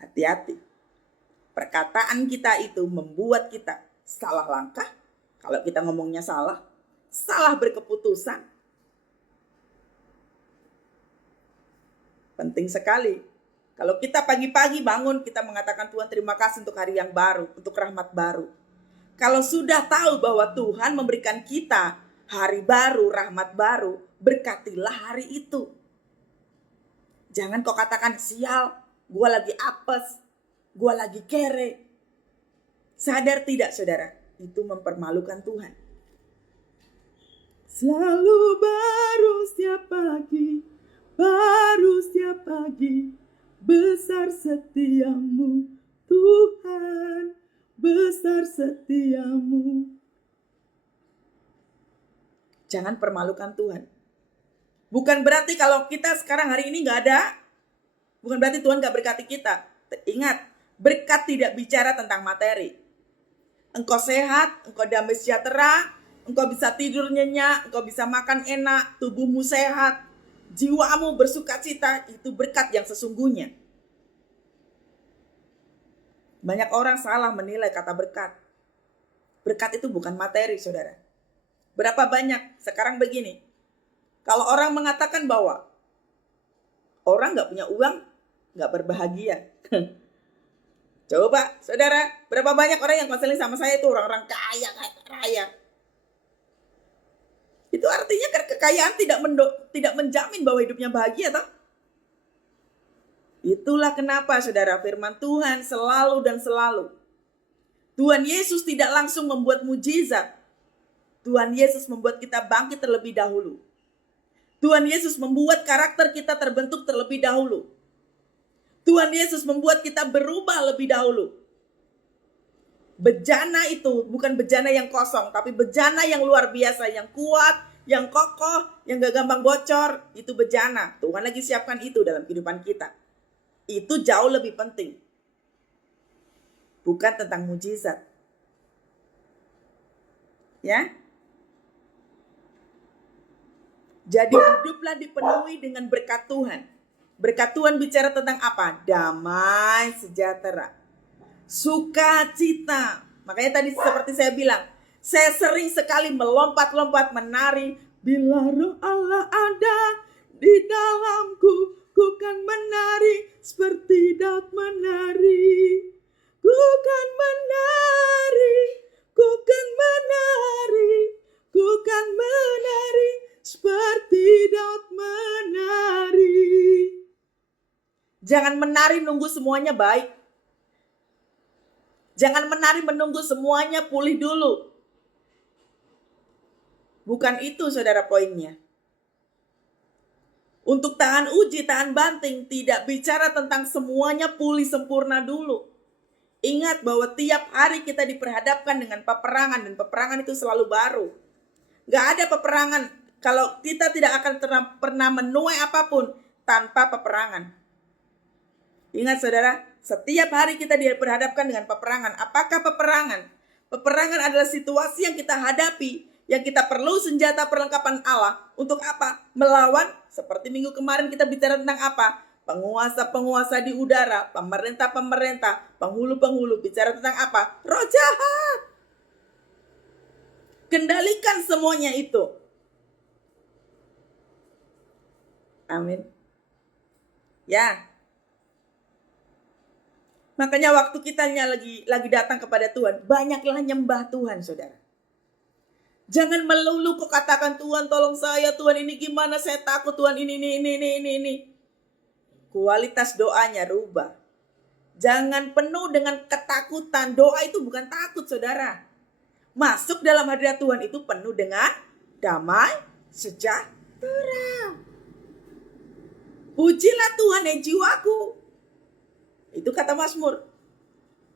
Hati-hati. Perkataan kita itu membuat kita salah langkah. Kalau kita ngomongnya salah berkeputusan. Penting sekali. Kalau kita pagi-pagi bangun, kita mengatakan Tuhan terima kasih untuk hari yang baru, untuk rahmat baru. Kalau sudah tahu bahwa Tuhan memberikan kita hari baru, rahmat baru, berkatilah hari itu. Jangan kau katakan sial, gue lagi apes, gue lagi kere. Sadar tidak saudara? Itu mempermalukan Tuhan. Selalu baru setiap pagi, besar setiamu Tuhan, besar setiamu. Jangan permalukan Tuhan. Bukan berarti kalau kita sekarang hari ini gak ada, bukan berarti Tuhan gak berkati kita. Ingat, berkat tidak bicara tentang materi. Engkau sehat, engkau damai sejahtera, engkau bisa tidur nyenyak, engkau bisa makan enak, tubuhmu sehat, jiwamu bersukacita, itu berkat yang sesungguhnya. Banyak orang salah menilai kata berkat. Berkat itu bukan materi, saudara. Berapa banyak sekarang begini. Kalau orang mengatakan bahwa orang gak punya uang, nggak berbahagia. Coba saudara, berapa banyak orang yang konseling sama saya itu orang-orang kaya, raya. Itu artinya kekayaan tidak menjamin bahwa hidupnya bahagia, toh? Itulah kenapa saudara firman Tuhan selalu dan selalu. Tuhan Yesus tidak langsung membuat mujizat. Tuhan Yesus membuat kita bangkit terlebih dahulu. Tuhan Yesus membuat karakter kita terbentuk terlebih dahulu. Tuhan Yesus membuat kita berubah lebih dahulu. Bejana itu bukan bejana yang kosong, tapi bejana yang luar biasa, yang kuat, yang kokoh, yang gak gampang bocor. Itu bejana. Tuhan lagi siapkan itu dalam kehidupan kita. Itu jauh lebih penting. Bukan tentang mujizat. Ya. Jadi hiduplah dipenuhi dengan berkat Tuhan. Berkat Tuhan bicara tentang apa? Damai sejahtera. Sukacita. Makanya tadi seperti saya bilang, saya sering sekali melompat-lompat menari. Bila roh Allah ada di dalamku, ku kan menari seperti Daud menari. Ku kan menari, ku kan menari, ku kan menari seperti Daud menari. Jangan menari nunggu semuanya baik. Jangan menari menunggu semuanya pulih dulu. Bukan itu saudara poinnya. Untuk tahan uji, tahan banting, tidak bicara tentang semuanya pulih sempurna dulu. Ingat bahwa tiap hari kita diperhadapkan dengan peperangan, dan peperangan itu selalu baru. Gak ada peperangan kalau kita tidak akan pernah menuai apapun tanpa peperangan. Ingat saudara, setiap hari kita diperhadapkan dengan peperangan. Apakah peperangan? Peperangan adalah situasi yang kita hadapi, yang kita perlu senjata perlengkapan Allah. Untuk apa? Melawan, seperti minggu kemarin kita bicara tentang apa? Penguasa-penguasa di udara, pemerintah-pemerintah, penghulu-penghulu. Bicara tentang apa? Roh jahat. Kendalikan semuanya itu. Amin. Ya. Makanya waktu kita lagi datang kepada Tuhan, banyaklah nyembah Tuhan, saudara. Jangan melulu kok katakan, Tuhan tolong saya, Tuhan ini gimana, saya takut, Tuhan ini. Kualitas doanya rubah. Jangan penuh dengan ketakutan. Doa itu bukan takut, saudara. Masuk dalam hadirat Tuhan itu penuh dengan damai sejahtera. Pujilah Tuhan jiwaku. Itu kata Mazmur.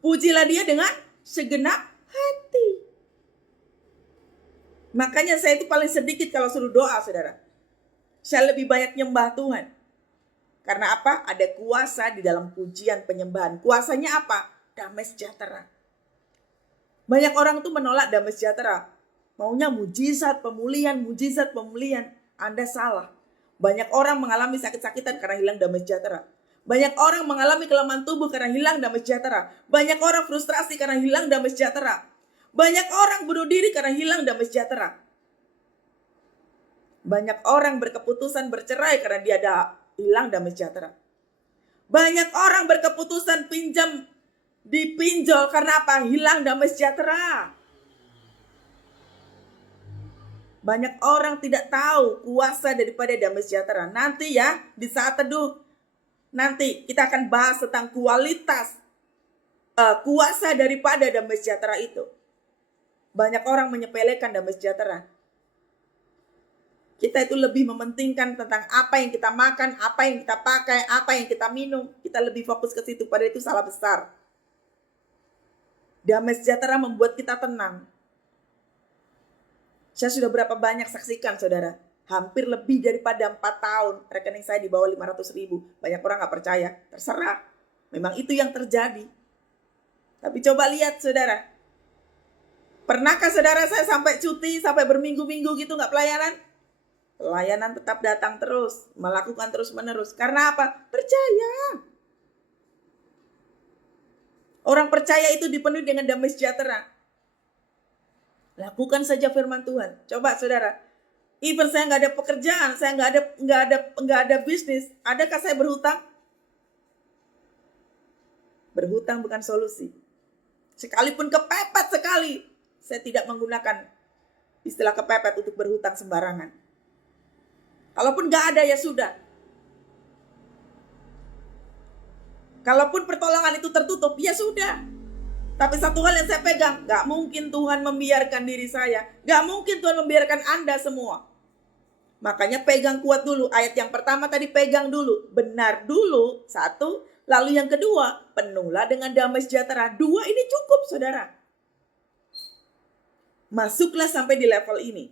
Pujilah dia dengan segenap hati. Makanya saya itu paling sedikit kalau suruh doa, saudara. Saya lebih banyak nyembah Tuhan. Karena apa? Ada kuasa di dalam pujian penyembahan. Kuasanya apa? Damai sejahtera. Banyak orang tuh menolak damai sejahtera. Maunya mujizat pemulihan, mujizat pemulihan. Anda salah. Banyak orang mengalami sakit-sakitan karena hilang damai sejahtera. Banyak orang mengalami kelemahan tubuh karena hilang damai sejahtera. Banyak orang frustrasi karena hilang damai sejahtera. Banyak orang bunuh diri karena hilang damai sejahtera. Banyak orang berkeputusan bercerai karena dia hilang damai sejahtera. Banyak orang berkeputusan dipinjol karena apa? Hilang damai sejahtera. Banyak orang tidak tahu kuasa daripada damai sejahtera. Nanti ya, di saat teduh, nanti kita akan bahas tentang kualitas kuasa daripada damai sejahtera itu. Banyak orang menyepelekan damai sejahtera. Kita itu lebih mementingkan tentang apa yang kita makan, apa yang kita pakai, apa yang kita minum. Kita lebih fokus ke situ, padahal itu salah besar. Damai sejahtera membuat kita tenang. Saya sudah berapa banyak saksikan, saudara. Hampir lebih daripada 4 tahun. Rekening saya di bawah 500.000. Banyak orang gak percaya. Terserah. Memang itu yang terjadi. Tapi coba lihat, saudara. Pernahkah saudara saya sampai cuti, sampai berminggu-minggu gitu gak pelayanan? Pelayanan tetap datang terus. Melakukan terus-menerus. Karena apa? Percaya. Orang percaya itu dipenuhi dengan damai sejahtera. Lakukan saja firman Tuhan. Coba saudara. Even saya nggak ada pekerjaan, saya nggak ada bisnis. Adakah saya berhutang? Berhutang bukan solusi. Sekalipun kepepet sekali, saya tidak menggunakan istilah kepepet untuk berhutang sembarangan. Kalaupun gak ada ya sudah. Kalaupun pertolongan itu tertutup, ya sudah. Tapi satu hal yang saya pegang, gak mungkin Tuhan membiarkan diri saya. Gak mungkin Tuhan membiarkan Anda semua. Makanya pegang kuat dulu. Ayat yang pertama tadi pegang dulu. Benar dulu, satu. Lalu yang kedua, penuhlah dengan damai sejahtera. Dua ini cukup, saudara. Masuklah sampai di level ini.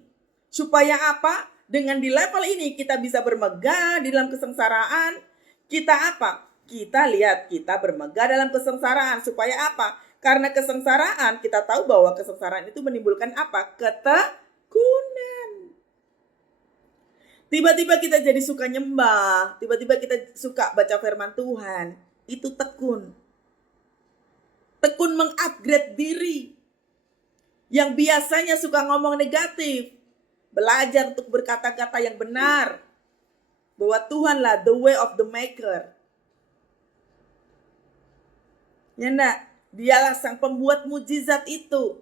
Supaya apa? Dengan di level ini kita bisa bermegah di dalam kesengsaraan. Kita apa? Kita lihat, kita bermegah dalam kesengsaraan. Supaya apa? Karena kesengsaraan, kita tahu bahwa kesengsaraan itu menimbulkan apa? Ketekunan. Tiba-tiba kita jadi suka nyembah. Tiba-tiba kita suka baca firman Tuhan. Itu tekun. Tekun mengupgrade diri. Yang biasanya suka ngomong negatif. Belajar untuk berkata-kata yang benar. Bahwa Tuhanlah the way of the maker. Ya enggak? Dialah sang pembuat mujizat itu.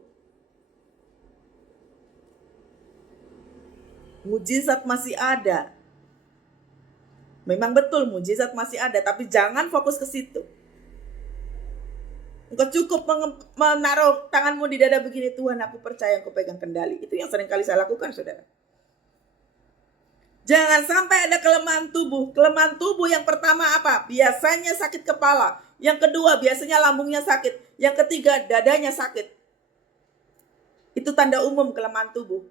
Mujizat masih ada. Memang betul mujizat masih ada, tapi jangan fokus ke situ. Engkau cukup menaruh tanganmu di dada begini, Tuhan aku percaya Engkau pegang kendali. Itu yang sering kali saya lakukan, saudara. Jangan sampai ada kelemahan tubuh. Kelemahan tubuh yang pertama apa? Biasanya sakit kepala. Yang kedua biasanya lambungnya sakit. Yang ketiga dadanya sakit. Itu tanda umum kelemahan tubuh.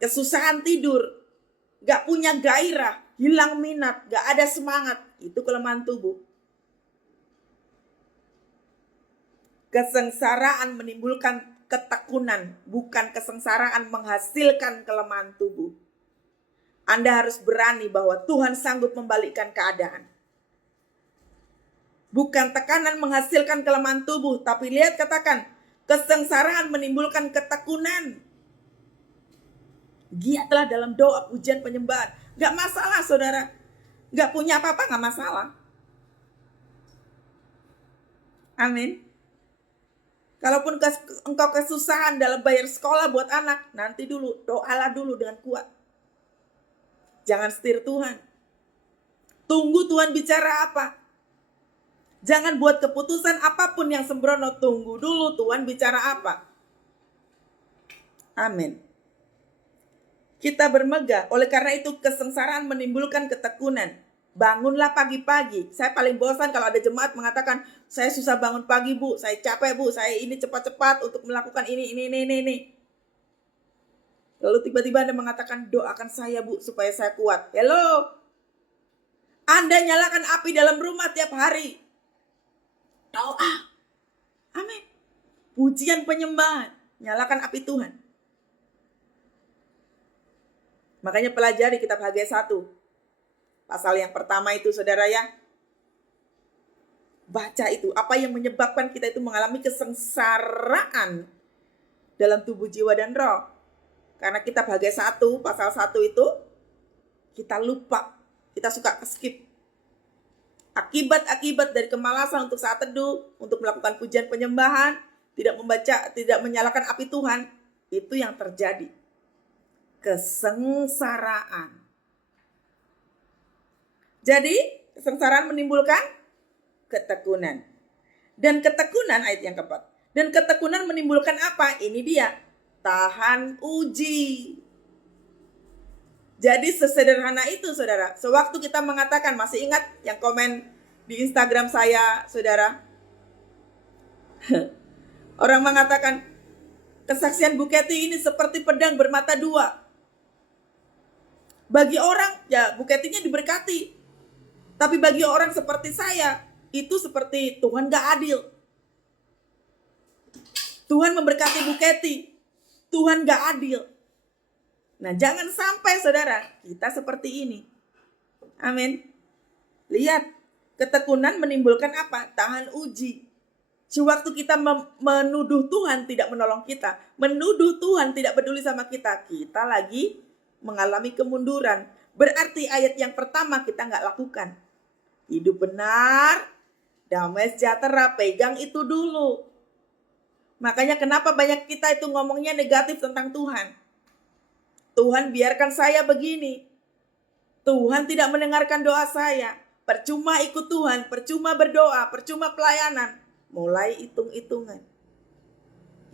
Kesusahan tidur. Gak punya gairah. Hilang minat. Gak ada semangat. Itu kelemahan tubuh. Kesengsaraan menimbulkan ketekunan. Bukan kesengsaraan menghasilkan kelemahan tubuh. Anda harus berani bahwa Tuhan sanggup membalikkan keadaan. Bukan tekanan menghasilkan kelemahan tubuh. Tapi lihat katakan. Kesengsaraan menimbulkan ketekunan. Giatlah dalam doa, pujian, penyembahan. Gak masalah saudara. Gak punya apa-apa gak masalah. Amin. Kalaupun engkau kesusahan dalam bayar sekolah buat anak. Nanti dulu, doalah dulu dengan kuat. Jangan setir Tuhan. Tunggu Tuhan bicara apa. Jangan buat keputusan apapun yang sembrono. Tunggu dulu Tuhan bicara apa. Amin. Kita bermegah. Oleh karena itu kesengsaraan menimbulkan ketekunan. Bangunlah pagi-pagi. Saya paling bosan kalau ada jemaat mengatakan, saya susah bangun pagi bu, saya capek bu, saya ini cepat-cepat untuk melakukan ini. Lalu tiba-tiba Anda mengatakan, doakan saya bu supaya saya kuat. Hello. Anda nyalakan api dalam rumah tiap hari. Doa. Amin. Pujian penyembahan. Nyalakan api Tuhan. Makanya pelajari kitab Hagai 1. Pasal yang pertama itu saudara ya. Baca itu. Apa yang menyebabkan kita itu mengalami kesengsaraan dalam tubuh, jiwa, dan roh. Karena kitab Hagai 1, pasal 1 itu kita lupa. Kita suka skip. Akibat-akibat dari kemalasan untuk saat teduh, untuk melakukan pujian penyembahan, tidak membaca, tidak menyalakan api Tuhan, itu yang terjadi. Kesengsaraan. Jadi, kesengsaraan menimbulkan ketekunan. Dan ketekunan, ayat yang keempat. Dan ketekunan menimbulkan apa? Ini dia. Tahan uji. Jadi sesederhana itu saudara. Sewaktu kita mengatakan, masih ingat yang komen di Instagram saya saudara? Orang mengatakan, kesaksian Bu Kety ini seperti pedang bermata dua. Bagi orang, ya Bu Kety-nya diberkati. Tapi bagi orang seperti saya, itu seperti Tuhan gak adil. Tuhan memberkati Bu Kety. Tuhan gak adil. Nah jangan sampai saudara kita seperti ini. Amin. Lihat, ketekunan menimbulkan apa? Tahan uji. Sewaktu kita menuduh Tuhan tidak menolong kita, menuduh Tuhan tidak peduli sama kita, kita lagi mengalami kemunduran. Berarti ayat yang pertama kita gak lakukan. Hidup benar Damai sejahtera, pegang itu dulu. Makanya kenapa banyak kita itu ngomongnya negatif tentang Tuhan. Tuhan biarkan saya begini. Tuhan tidak mendengarkan doa saya. Percuma ikut Tuhan, percuma berdoa, percuma pelayanan. Mulai hitung-hitungan.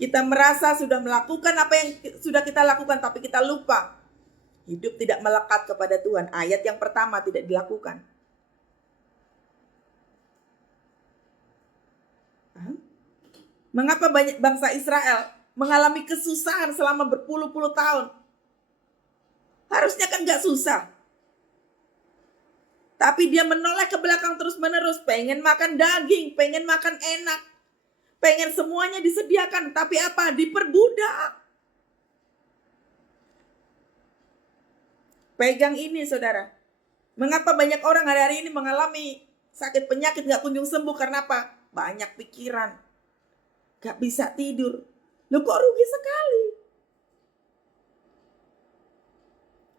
Kita merasa sudah melakukan apa yang sudah kita lakukan, tapi kita lupa. Hidup tidak melekat kepada Tuhan. Ayat yang pertama tidak dilakukan. Mengapa banyak bangsa Israel mengalami kesusahan selama berpuluh-puluh tahun? Harusnya kan gak susah. Tapi dia menoleh ke belakang terus menerus. Pengen makan daging, pengen makan enak. Pengen semuanya disediakan. Tapi apa? Diperbudak. Pegang ini saudara. Mengapa banyak orang hari ini mengalami sakit penyakit gak kunjung sembuh? Karena apa? Banyak pikiran. Gak bisa tidur. Loh kok rugi sekali?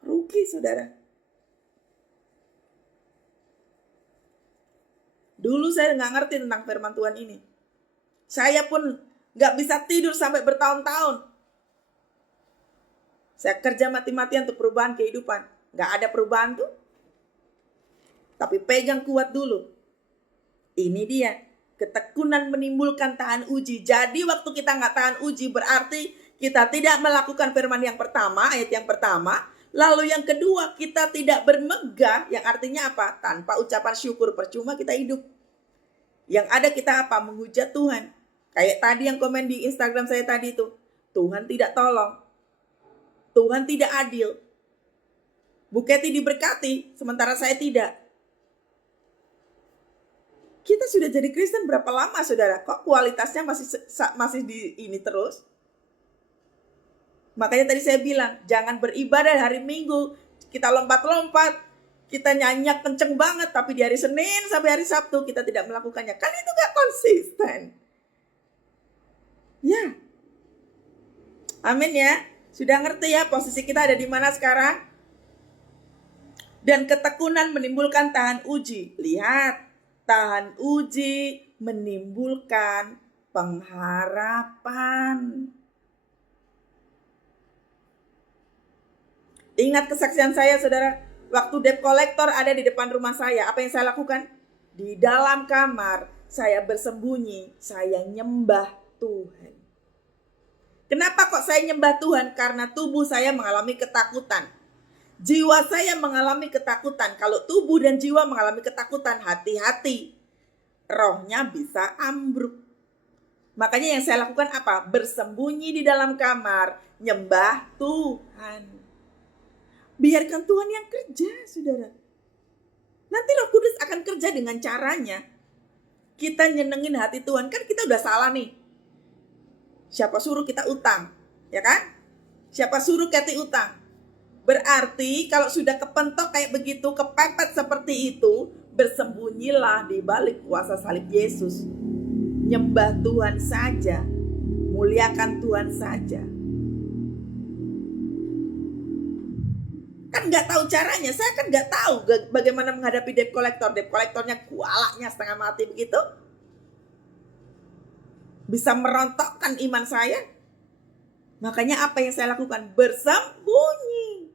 Rugi saudara. Dulu saya gak ngerti tentang firman Tuhan ini. Saya pun gak bisa tidur sampai bertahun-tahun. Saya kerja mati-matian untuk perubahan kehidupan. Gak ada perubahan tuh. Tapi pegang kuat dulu. Ini dia. Ketekunan menimbulkan tahan uji. Jadi waktu kita gak tahan uji berarti kita tidak melakukan firman yang pertama, ayat yang pertama. Lalu yang kedua, kita tidak bermegah, yang artinya apa? Tanpa ucapan syukur, percuma kita hidup. Yang ada kita apa? Menghujat Tuhan. Kayak tadi yang komen di Instagram saya tadi itu. Tuhan tidak tolong. Tuhan tidak adil. Bu Kety diberkati, sementara saya tidak. Kita sudah jadi Kristen berapa lama saudara? Kok kualitasnya masih di ini terus? Makanya tadi saya bilang, jangan beribadah hari Minggu. Kita lompat-lompat. Kita nyanyiak kenceng banget. Tapi di hari Senin sampai hari Sabtu kita tidak melakukannya. Kan itu gak konsisten. Ya. Amin ya. Sudah ngerti ya posisi kita ada di mana sekarang? Dan ketekunan menimbulkan tahan uji. Lihat. Tahan uji menimbulkan pengharapan. Ingat kesaksian saya saudara, waktu debt collector ada di depan rumah saya, apa yang saya lakukan? Di dalam kamar, saya bersembunyi, saya nyembah Tuhan. Kenapa kok saya nyembah Tuhan? Karena tubuh saya mengalami ketakutan. Jiwa saya mengalami ketakutan. Kalau tubuh dan jiwa mengalami ketakutan, hati-hati. Rohnya bisa ambruk. Makanya yang saya lakukan apa? Bersembunyi di dalam kamar, nyembah Tuhan. Biarkan Tuhan yang kerja, saudara. Nanti Roh Kudus akan kerja dengan caranya. Kita nyenengin hati Tuhan. Kan kita udah salah nih. Siapa suruh kita utang? Ya kan? Siapa suruh Kety utang? Berarti kalau sudah kepentok kayak begitu, kepepet seperti itu, bersembunyilah di balik kuasa salib Yesus. Nyembah Tuhan saja. Muliakan Tuhan saja. Kan gak tahu caranya. Saya kan gak tahu bagaimana menghadapi debt collector. Debt collectornya kualaknya setengah mati begitu. Bisa merontokkan iman saya. Makanya apa yang saya lakukan? Bersembunyi.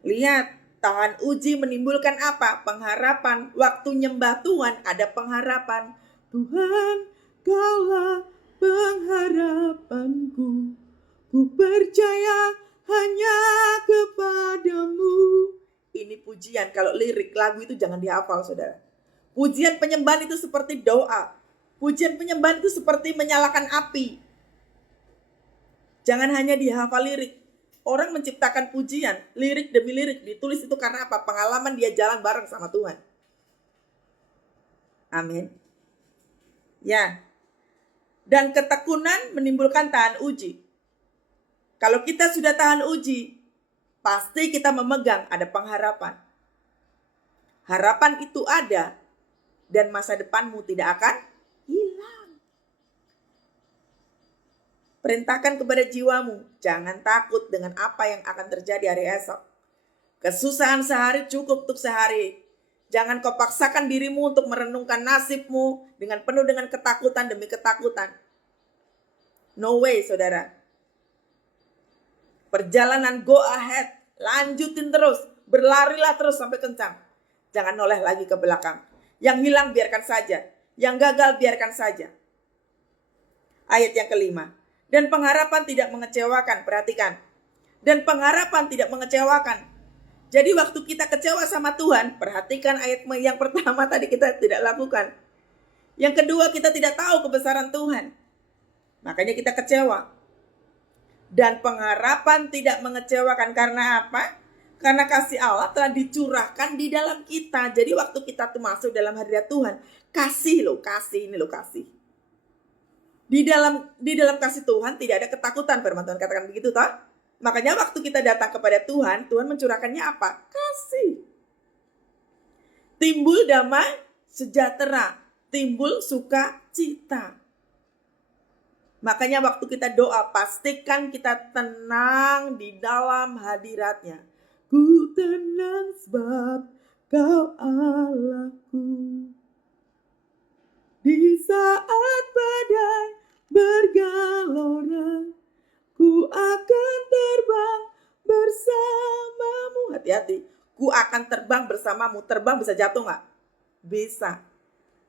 Lihat, tahan uji menimbulkan apa? Pengharapan. Waktu nyembah Tuhan ada pengharapan. Tuhan, Kaulah pengharapanku. Ku percaya hanya kepadamu. Ini pujian. Kalau lirik lagu itu jangan dihafal, saudara. Pujian penyembahan itu seperti doa. Pujian penyembahan itu seperti menyalakan api. Jangan hanya dihafal lirik. Orang menciptakan pujian, lirik demi lirik ditulis itu karena apa? Pengalaman dia jalan bareng sama Tuhan. Amin. Ya. Dan ketekunan menimbulkan tahan uji. Kalau kita sudah tahan uji, pasti kita memegang ada pengharapan. Harapan itu ada dan masa depanmu tidak akan hilang. Perintahkan kepada jiwamu, jangan takut dengan apa yang akan terjadi hari esok. Kesusahan sehari cukup untuk sehari. Jangan kau paksakan dirimu untuk merenungkan nasibmu dengan penuh dengan ketakutan demi ketakutan. No way, saudara. Perjalanan go ahead. Lanjutin terus. Berlarilah terus sampai kencang. Jangan noleh lagi ke belakang. Yang hilang biarkan saja. Yang gagal biarkan saja. Ayat yang kelima. Dan pengharapan tidak mengecewakan. Perhatikan. Dan pengharapan tidak mengecewakan. Jadi waktu kita kecewa sama Tuhan, perhatikan ayat yang pertama tadi kita tidak lakukan. Yang kedua, kita tidak tahu kebesaran Tuhan. Makanya kita kecewa. Dan pengharapan tidak mengecewakan. Karena apa? Karena kasih Allah telah dicurahkan di dalam kita. Jadi waktu kita tuh masuk dalam hadirat Tuhan, kasih loh, kasih ini loh, kasih. Di dalam kasih Tuhan tidak ada ketakutan, firman Tuhan katakan begitu toh. Makanya waktu kita datang kepada Tuhan, Tuhan mencurahkannya apa? Kasih. Timbul damai sejahtera, timbul sukacita. Makanya waktu kita doa, pastikan kita tenang di dalam hadiratnya. Ku tenang sebab Kau Allahku. Di saat badai bergelora, ku akan terbang bersamamu. Hati-hati. Ku akan terbang bersamamu. Terbang bisa jatuh gak? Bisa.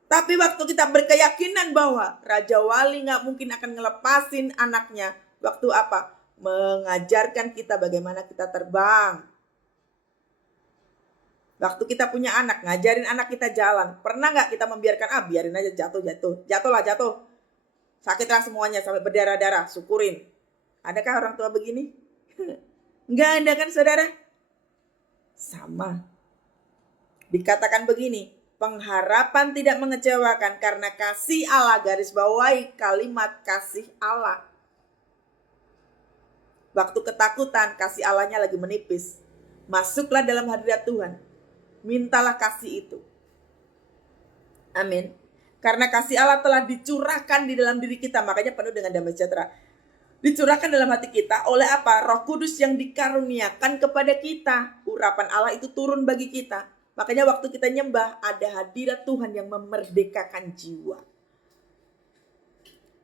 Tapi waktu kita berkeyakinan bahwa Raja Wali gak mungkin akan ngelepasin anaknya. Waktu apa? Mengajarkan kita bagaimana kita terbang. Waktu kita punya anak, ngajarin anak kita jalan. Pernah gak kita membiarkan, biarin aja jatuh. Jatuhlah. Sakitlah semuanya sampai berdarah-darah. Syukurin. Adakah orang tua begini? Enggak ada kan saudara? Sama. Dikatakan begini, pengharapan tidak mengecewakan karena kasih Allah, garis bawahi kalimat kasih Allah. Waktu ketakutan, kasih Allahnya lagi menipis. Masuklah dalam hadirat Tuhan. Mintalah kasih itu. Amin. Karena kasih Allah telah dicurahkan di dalam diri kita, makanya penuh dengan damai sejahtera. Dicurahkan dalam hati kita oleh apa? Roh Kudus yang dikaruniakan kepada kita. Urapan Allah itu turun bagi kita. Makanya waktu kita nyembah, ada hadirat Tuhan yang memerdekakan jiwa.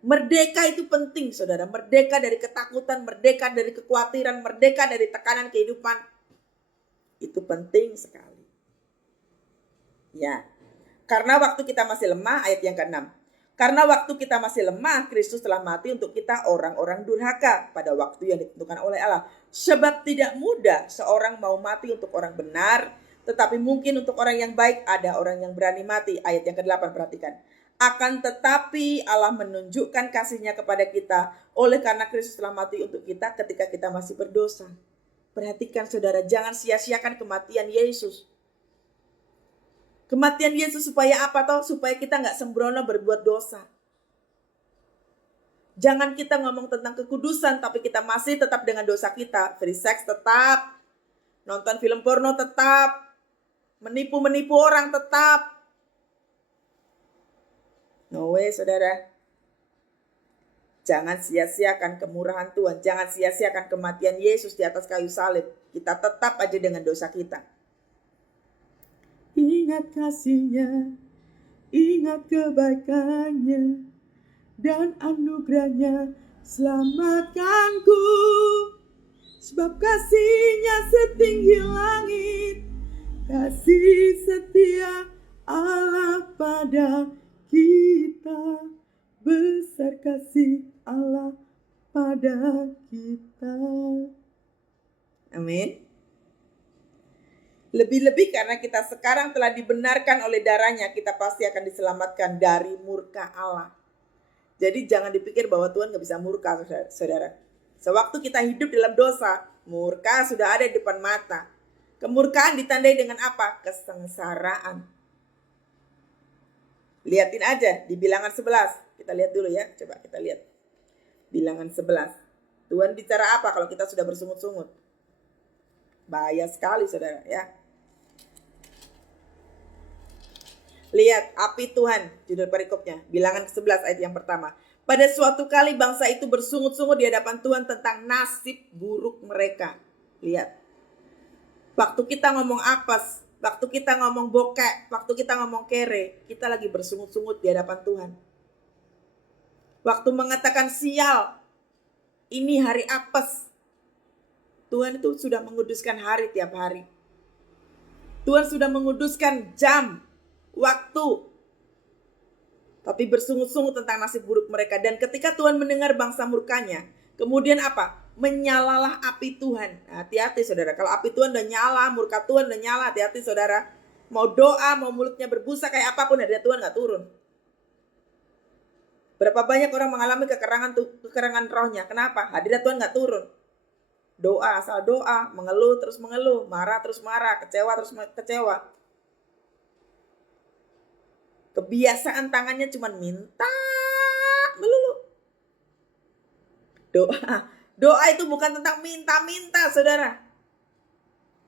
Merdeka itu penting saudara. Merdeka dari ketakutan, merdeka dari kekhawatiran, merdeka dari tekanan kehidupan. Itu penting sekali. Ya. Karena waktu kita masih lemah, ayat yang ke-6. Karena waktu kita masih lemah, Kristus telah mati untuk kita orang-orang durhaka pada waktu yang ditentukan oleh Allah. Sebab tidak mudah seorang mau mati untuk orang benar, tetapi mungkin untuk orang yang baik ada orang yang berani mati. Ayat yang ke-8 perhatikan. Akan tetapi Allah menunjukkan kasih-Nya kepada kita oleh karena Kristus telah mati untuk kita ketika kita masih berdosa. Perhatikan saudara, jangan sia-siakan kematian Yesus. Kematian Yesus supaya apa toh? Supaya kita gak sembrono berbuat dosa. Jangan kita ngomong tentang kekudusan tapi kita masih tetap dengan dosa kita. Free sex tetap. Nonton film porno tetap. Menipu orang tetap. No way saudara. Jangan sia-siakan kemurahan Tuhan. Jangan sia-siakan kematian Yesus di atas kayu salib. Kita tetap aja dengan dosa kita. Ingat kasih-Nya, ingat kebaikan-Nya, dan anugerah-Nya selamatkanku. Sebab kasih-Nya setinggi langit, kasih setia Allah pada kita. Besar kasih Allah pada kita. Amin. Lebih-lebih karena kita sekarang telah dibenarkan oleh darah-Nya, kita pasti akan diselamatkan dari murka Allah. Jadi jangan dipikir bahwa Tuhan gak bisa murka, saudara. Sewaktu kita hidup dalam dosa, murka sudah ada di depan mata. Kemurkaan ditandai dengan apa? Kesengsaraan. Lihatin aja di bilangan 11. Kita lihat dulu ya, coba kita lihat. Bilangan 11. Tuhan bicara apa kalau kita sudah bersungut-sungut? Bahaya sekali saudara ya. Lihat api Tuhan, judul perikopnya. Bilangan 11 ayat yang pertama. Pada suatu kali bangsa itu bersungut-sungut di hadapan Tuhan tentang nasib buruk mereka. Lihat. Waktu kita ngomong apes, waktu kita ngomong bokek, waktu kita ngomong kere, kita lagi bersungut-sungut di hadapan Tuhan. Waktu mengatakan sial, ini hari apes, Tuhan itu sudah menguduskan hari tiap hari. Tuhan sudah menguduskan jam, waktu. Tapi bersungut-sungut tentang nasib buruk mereka. Dan ketika Tuhan mendengar bangsa murkanya, kemudian apa? Menyalalah api Tuhan. Hati-hati saudara, kalau api Tuhan udah nyala, murka Tuhan udah nyala, hati-hati saudara. Mau doa, mau mulutnya berbusa kayak apapun, hadirat Tuhan gak turun. Berapa banyak orang mengalami kekerangan rohnya. Kenapa? Hadirat Tuhan gak turun. Doa, asal doa, mengeluh terus mengeluh, marah terus marah, kecewa terus kecewa. Kebiasaan tangannya cuma minta melulu. Doa itu bukan tentang minta-minta, saudara.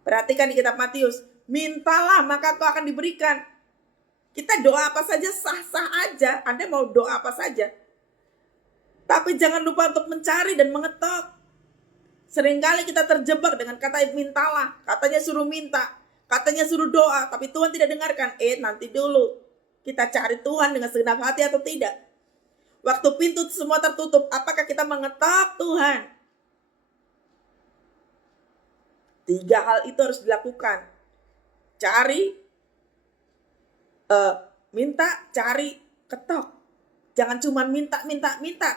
Perhatikan di kitab Matius, mintalah maka kau akan diberikan. Kita doa apa saja sah-sah aja. Anda mau doa apa saja. Tapi jangan lupa untuk mencari dan mengetok. Seringkali kita terjebak dengan kata mintalah. Katanya suruh minta, katanya suruh doa, tapi Tuhan tidak dengarkan. Nanti dulu. Kita cari Tuhan dengan segenap hati atau tidak? Waktu pintu semua tertutup, apakah kita mengetok Tuhan? 3 hal itu harus dilakukan. Cari, minta, cari, ketok. Jangan cuma minta,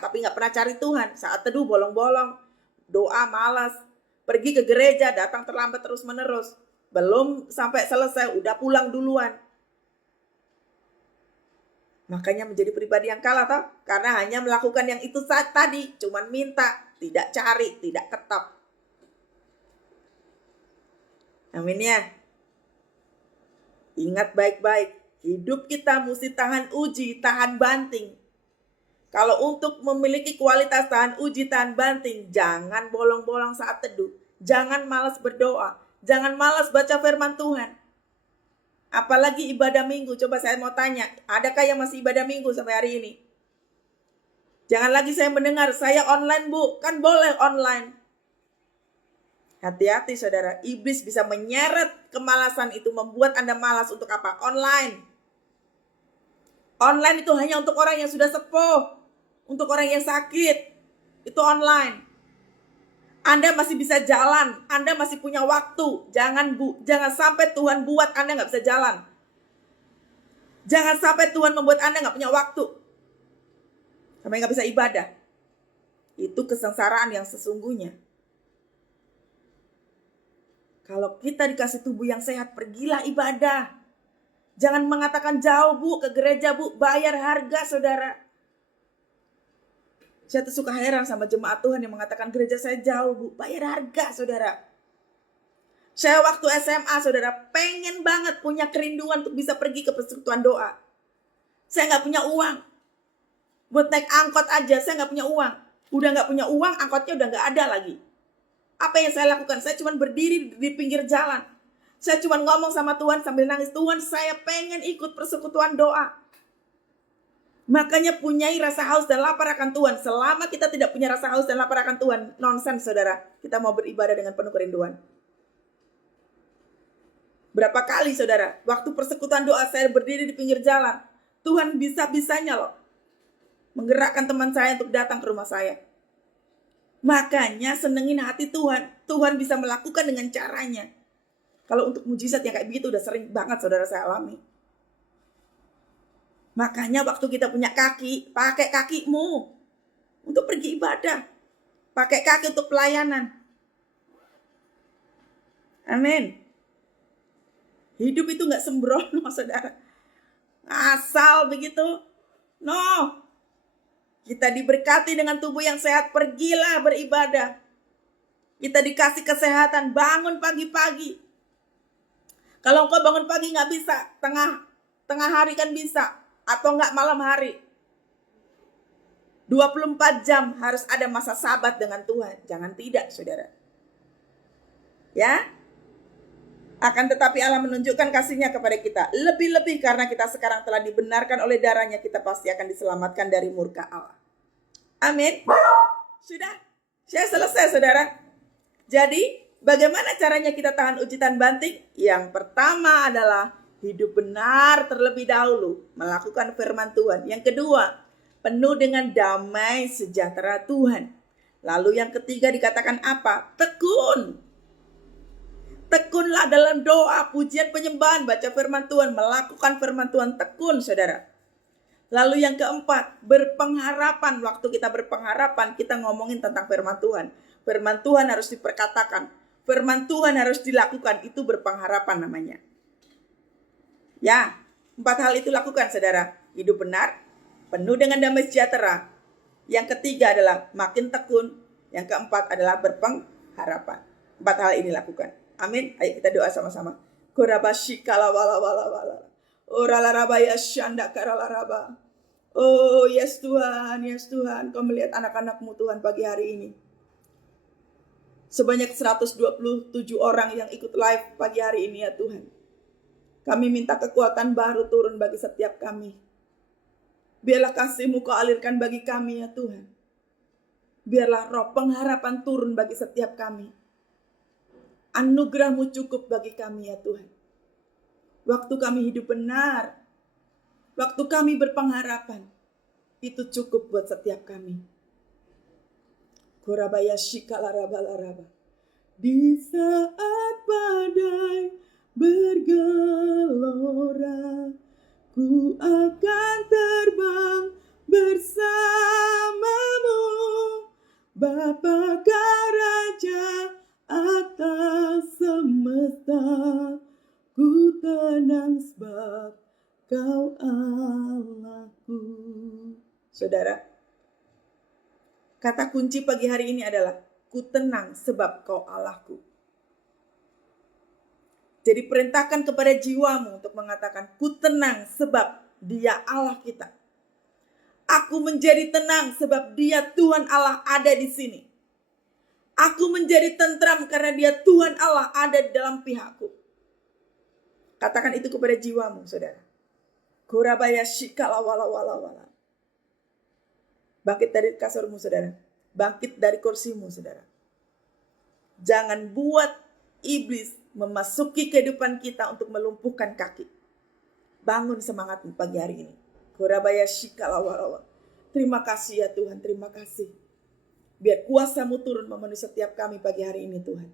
tapi gak pernah cari Tuhan. Saat teduh bolong-bolong, doa malas, pergi ke gereja, datang terlambat terus menerus. Belum sampai selesai, udah pulang duluan. Makanya menjadi pribadi yang kalah toh, karena hanya melakukan yang itu saat tadi, cuman minta, tidak cari, tidak ketok. Amin ya. Ingat baik-baik, hidup kita mesti tahan uji, tahan banting. Kalau untuk memiliki kualitas tahan uji, tahan banting, jangan bolong-bolong saat teduh, jangan malas berdoa, jangan malas baca firman Tuhan. Apalagi ibadah minggu. Coba saya mau tanya, adakah yang masih ibadah minggu sampai hari ini? Jangan lagi saya mendengar, saya online bu. Kan boleh online. Hati-hati saudara, iblis bisa menyeret kemalasan itu, membuat Anda malas untuk apa? Online. Online itu hanya untuk orang yang sudah sepuh, untuk orang yang sakit. Itu online. Anda masih bisa jalan, Anda masih punya waktu. Jangan sampai Tuhan buat Anda gak bisa jalan. Jangan sampai Tuhan membuat Anda gak punya waktu, sampai gak bisa ibadah. Itu kesengsaraan yang sesungguhnya. Kalau kita dikasih tubuh yang sehat, pergilah ibadah. Jangan mengatakan jauh bu, ke gereja bu, bayar harga saudara. Saya tuh suka heran sama jemaat Tuhan yang mengatakan gereja saya jauh bu, bayar harga saudara. Saya waktu SMA saudara pengen banget punya kerinduan untuk bisa pergi ke persekutuan doa. Saya gak punya uang. Buat naik angkot aja saya gak punya uang. Udah gak punya uang, angkotnya udah gak ada lagi. Apa yang saya lakukan? Saya cuma berdiri di pinggir jalan. Saya cuma ngomong sama Tuhan sambil nangis. Tuhan, saya pengen ikut persekutuan doa. Makanya punyai rasa haus dan lapar akan Tuhan. Selama kita tidak punya rasa haus dan lapar akan Tuhan, nonsens saudara. Kita mau beribadah dengan penuh kerinduan. Berapa kali saudara, waktu persekutuan doa saya berdiri di pinggir jalan. Tuhan bisa-bisanya loh menggerakkan teman saya untuk datang ke rumah saya. Makanya senengin hati Tuhan. Tuhan bisa melakukan dengan caranya. Kalau untuk mujizat yang kayak begitu udah sering banget saudara saya alami. Makanya waktu kita punya kaki, pakai kakimu untuk pergi ibadah. Pakai kaki untuk pelayanan. Amin. Hidup itu gak sembrono saudara. Asal begitu. No. Kita diberkati dengan tubuh yang sehat, pergilah beribadah. Kita dikasih kesehatan, bangun pagi-pagi. Kalau engkau bangun pagi gak bisa, tengah hari kan bisa. Atau enggak malam hari. 24 jam harus ada masa sabat dengan Tuhan. Jangan tidak saudara. Ya. Akan tetapi Allah menunjukkan kasih-Nya kepada kita. Lebih-lebih karena kita sekarang telah dibenarkan oleh darah-Nya, kita pasti akan diselamatkan dari murka Allah. Amin. Sudah. Saya selesai saudara. Jadi Bagaimana caranya kita tahan ujian banting? Yang pertama adalah hidup benar terlebih dahulu, melakukan firman Tuhan. Yang kedua, penuh dengan damai sejahtera Tuhan. Lalu yang ketiga dikatakan apa? Tekun. Tekunlah dalam doa, pujian, penyembahan, baca firman Tuhan, melakukan firman Tuhan, tekun saudara. Lalu yang keempat, berpengharapan. Waktu kita berpengharapan, kita ngomongin tentang firman Tuhan. Firman Tuhan harus diperkatakan. Firman Tuhan harus dilakukan. Itu berpengharapan namanya. Ya, 4 hal itu lakukan saudara. Hidup benar, penuh dengan damai sejahtera. Yang ketiga adalah makin tekun. Yang keempat adalah berpengharapan. 4 hal ini lakukan. Amin. Ayo kita doa sama-sama. Oh yes Tuhan, Kau melihat anak-anak-Mu Tuhan pagi hari ini. Sebanyak 127 orang yang ikut live pagi hari ini ya Tuhan. Kami minta kekuatan baru turun bagi setiap kami. Biarlah kasih-Mu Kau alirkan bagi kami ya Tuhan. Biarlah roh pengharapan turun bagi setiap kami. Anugerah-Mu cukup bagi kami ya Tuhan. Waktu kami hidup benar, waktu kami berpengharapan, itu cukup buat setiap kami. Korabaya shikalaraba. Di saat badai bergelora, ku akan terbang bersamamu, Bapa Raja atas semesta. Ku tenang sebab Kau Allahku. Saudara, kata kunci pagi hari ini adalah ku tenang sebab Kau Allahku. Jadi perintahkan kepada jiwamu untuk mengatakan ku tenang sebab Dia Allah kita. Aku menjadi tenang sebab Dia Tuhan Allah ada di sini. Aku menjadi tentram karena Dia Tuhan Allah ada di dalam pihakku. Katakan itu kepada jiwamu, saudara. Korabaya shikala wala. Bangkit dari kasurmu, saudara. Bangkit dari kursimu, saudara. Jangan buat iblis memasuki kehidupan kita untuk melumpuhkan kaki. Bangun semangatmu pagi hari ini. Korabaya shikala wala. Terima kasih ya Tuhan, terima kasih. Biar kuasa-Mu turun memenuhi setiap kami pagi hari ini Tuhan.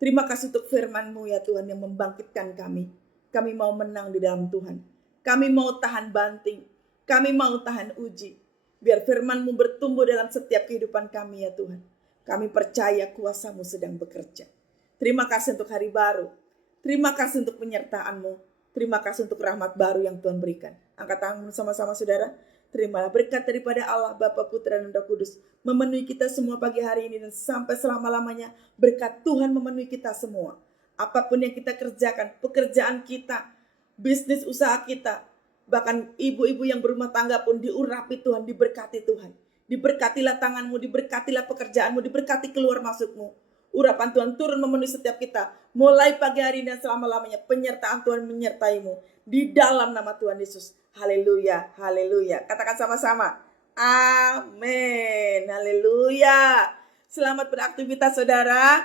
Terima kasih untuk firman-Mu ya Tuhan yang membangkitkan kami. Kami mau menang di dalam Tuhan. Kami mau tahan banting. Kami mau tahan uji. Biar firman-Mu bertumbuh dalam setiap kehidupan kami ya Tuhan. Kami percaya kuasa-Mu sedang bekerja. Terima kasih untuk hari baru. Terima kasih untuk penyertaan-Mu. Terima kasih untuk rahmat baru yang Tuhan berikan. Angkat tanganmu sama-sama saudara. Terimalah berkat daripada Allah, Bapa, Putra, dan Roh Kudus. Memenuhi kita semua pagi hari ini dan sampai selama-lamanya. Berkat Tuhan memenuhi kita semua. Apapun yang kita kerjakan, pekerjaan kita, bisnis usaha kita, bahkan ibu-ibu yang berumah tangga pun diurapi Tuhan, diberkati Tuhan. Diberkatilah tanganmu, diberkatilah pekerjaanmu, diberkati keluar masukmu. Urapan Tuhan turun memenuhi setiap kita. Mulai pagi hari dan selama-lamanya penyertaan Tuhan menyertaimu. Di dalam nama Tuhan Yesus. Haleluya, haleluya. Katakan sama-sama. Amin, haleluya. Selamat beraktivitas saudara.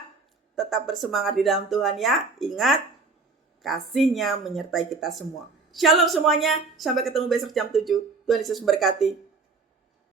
Tetap bersemangat di dalam Tuhan ya. Ingat, kasih-Nya menyertai kita semua. Shalom semuanya. Sampai ketemu besok jam 7. Tuhan Yesus memberkati.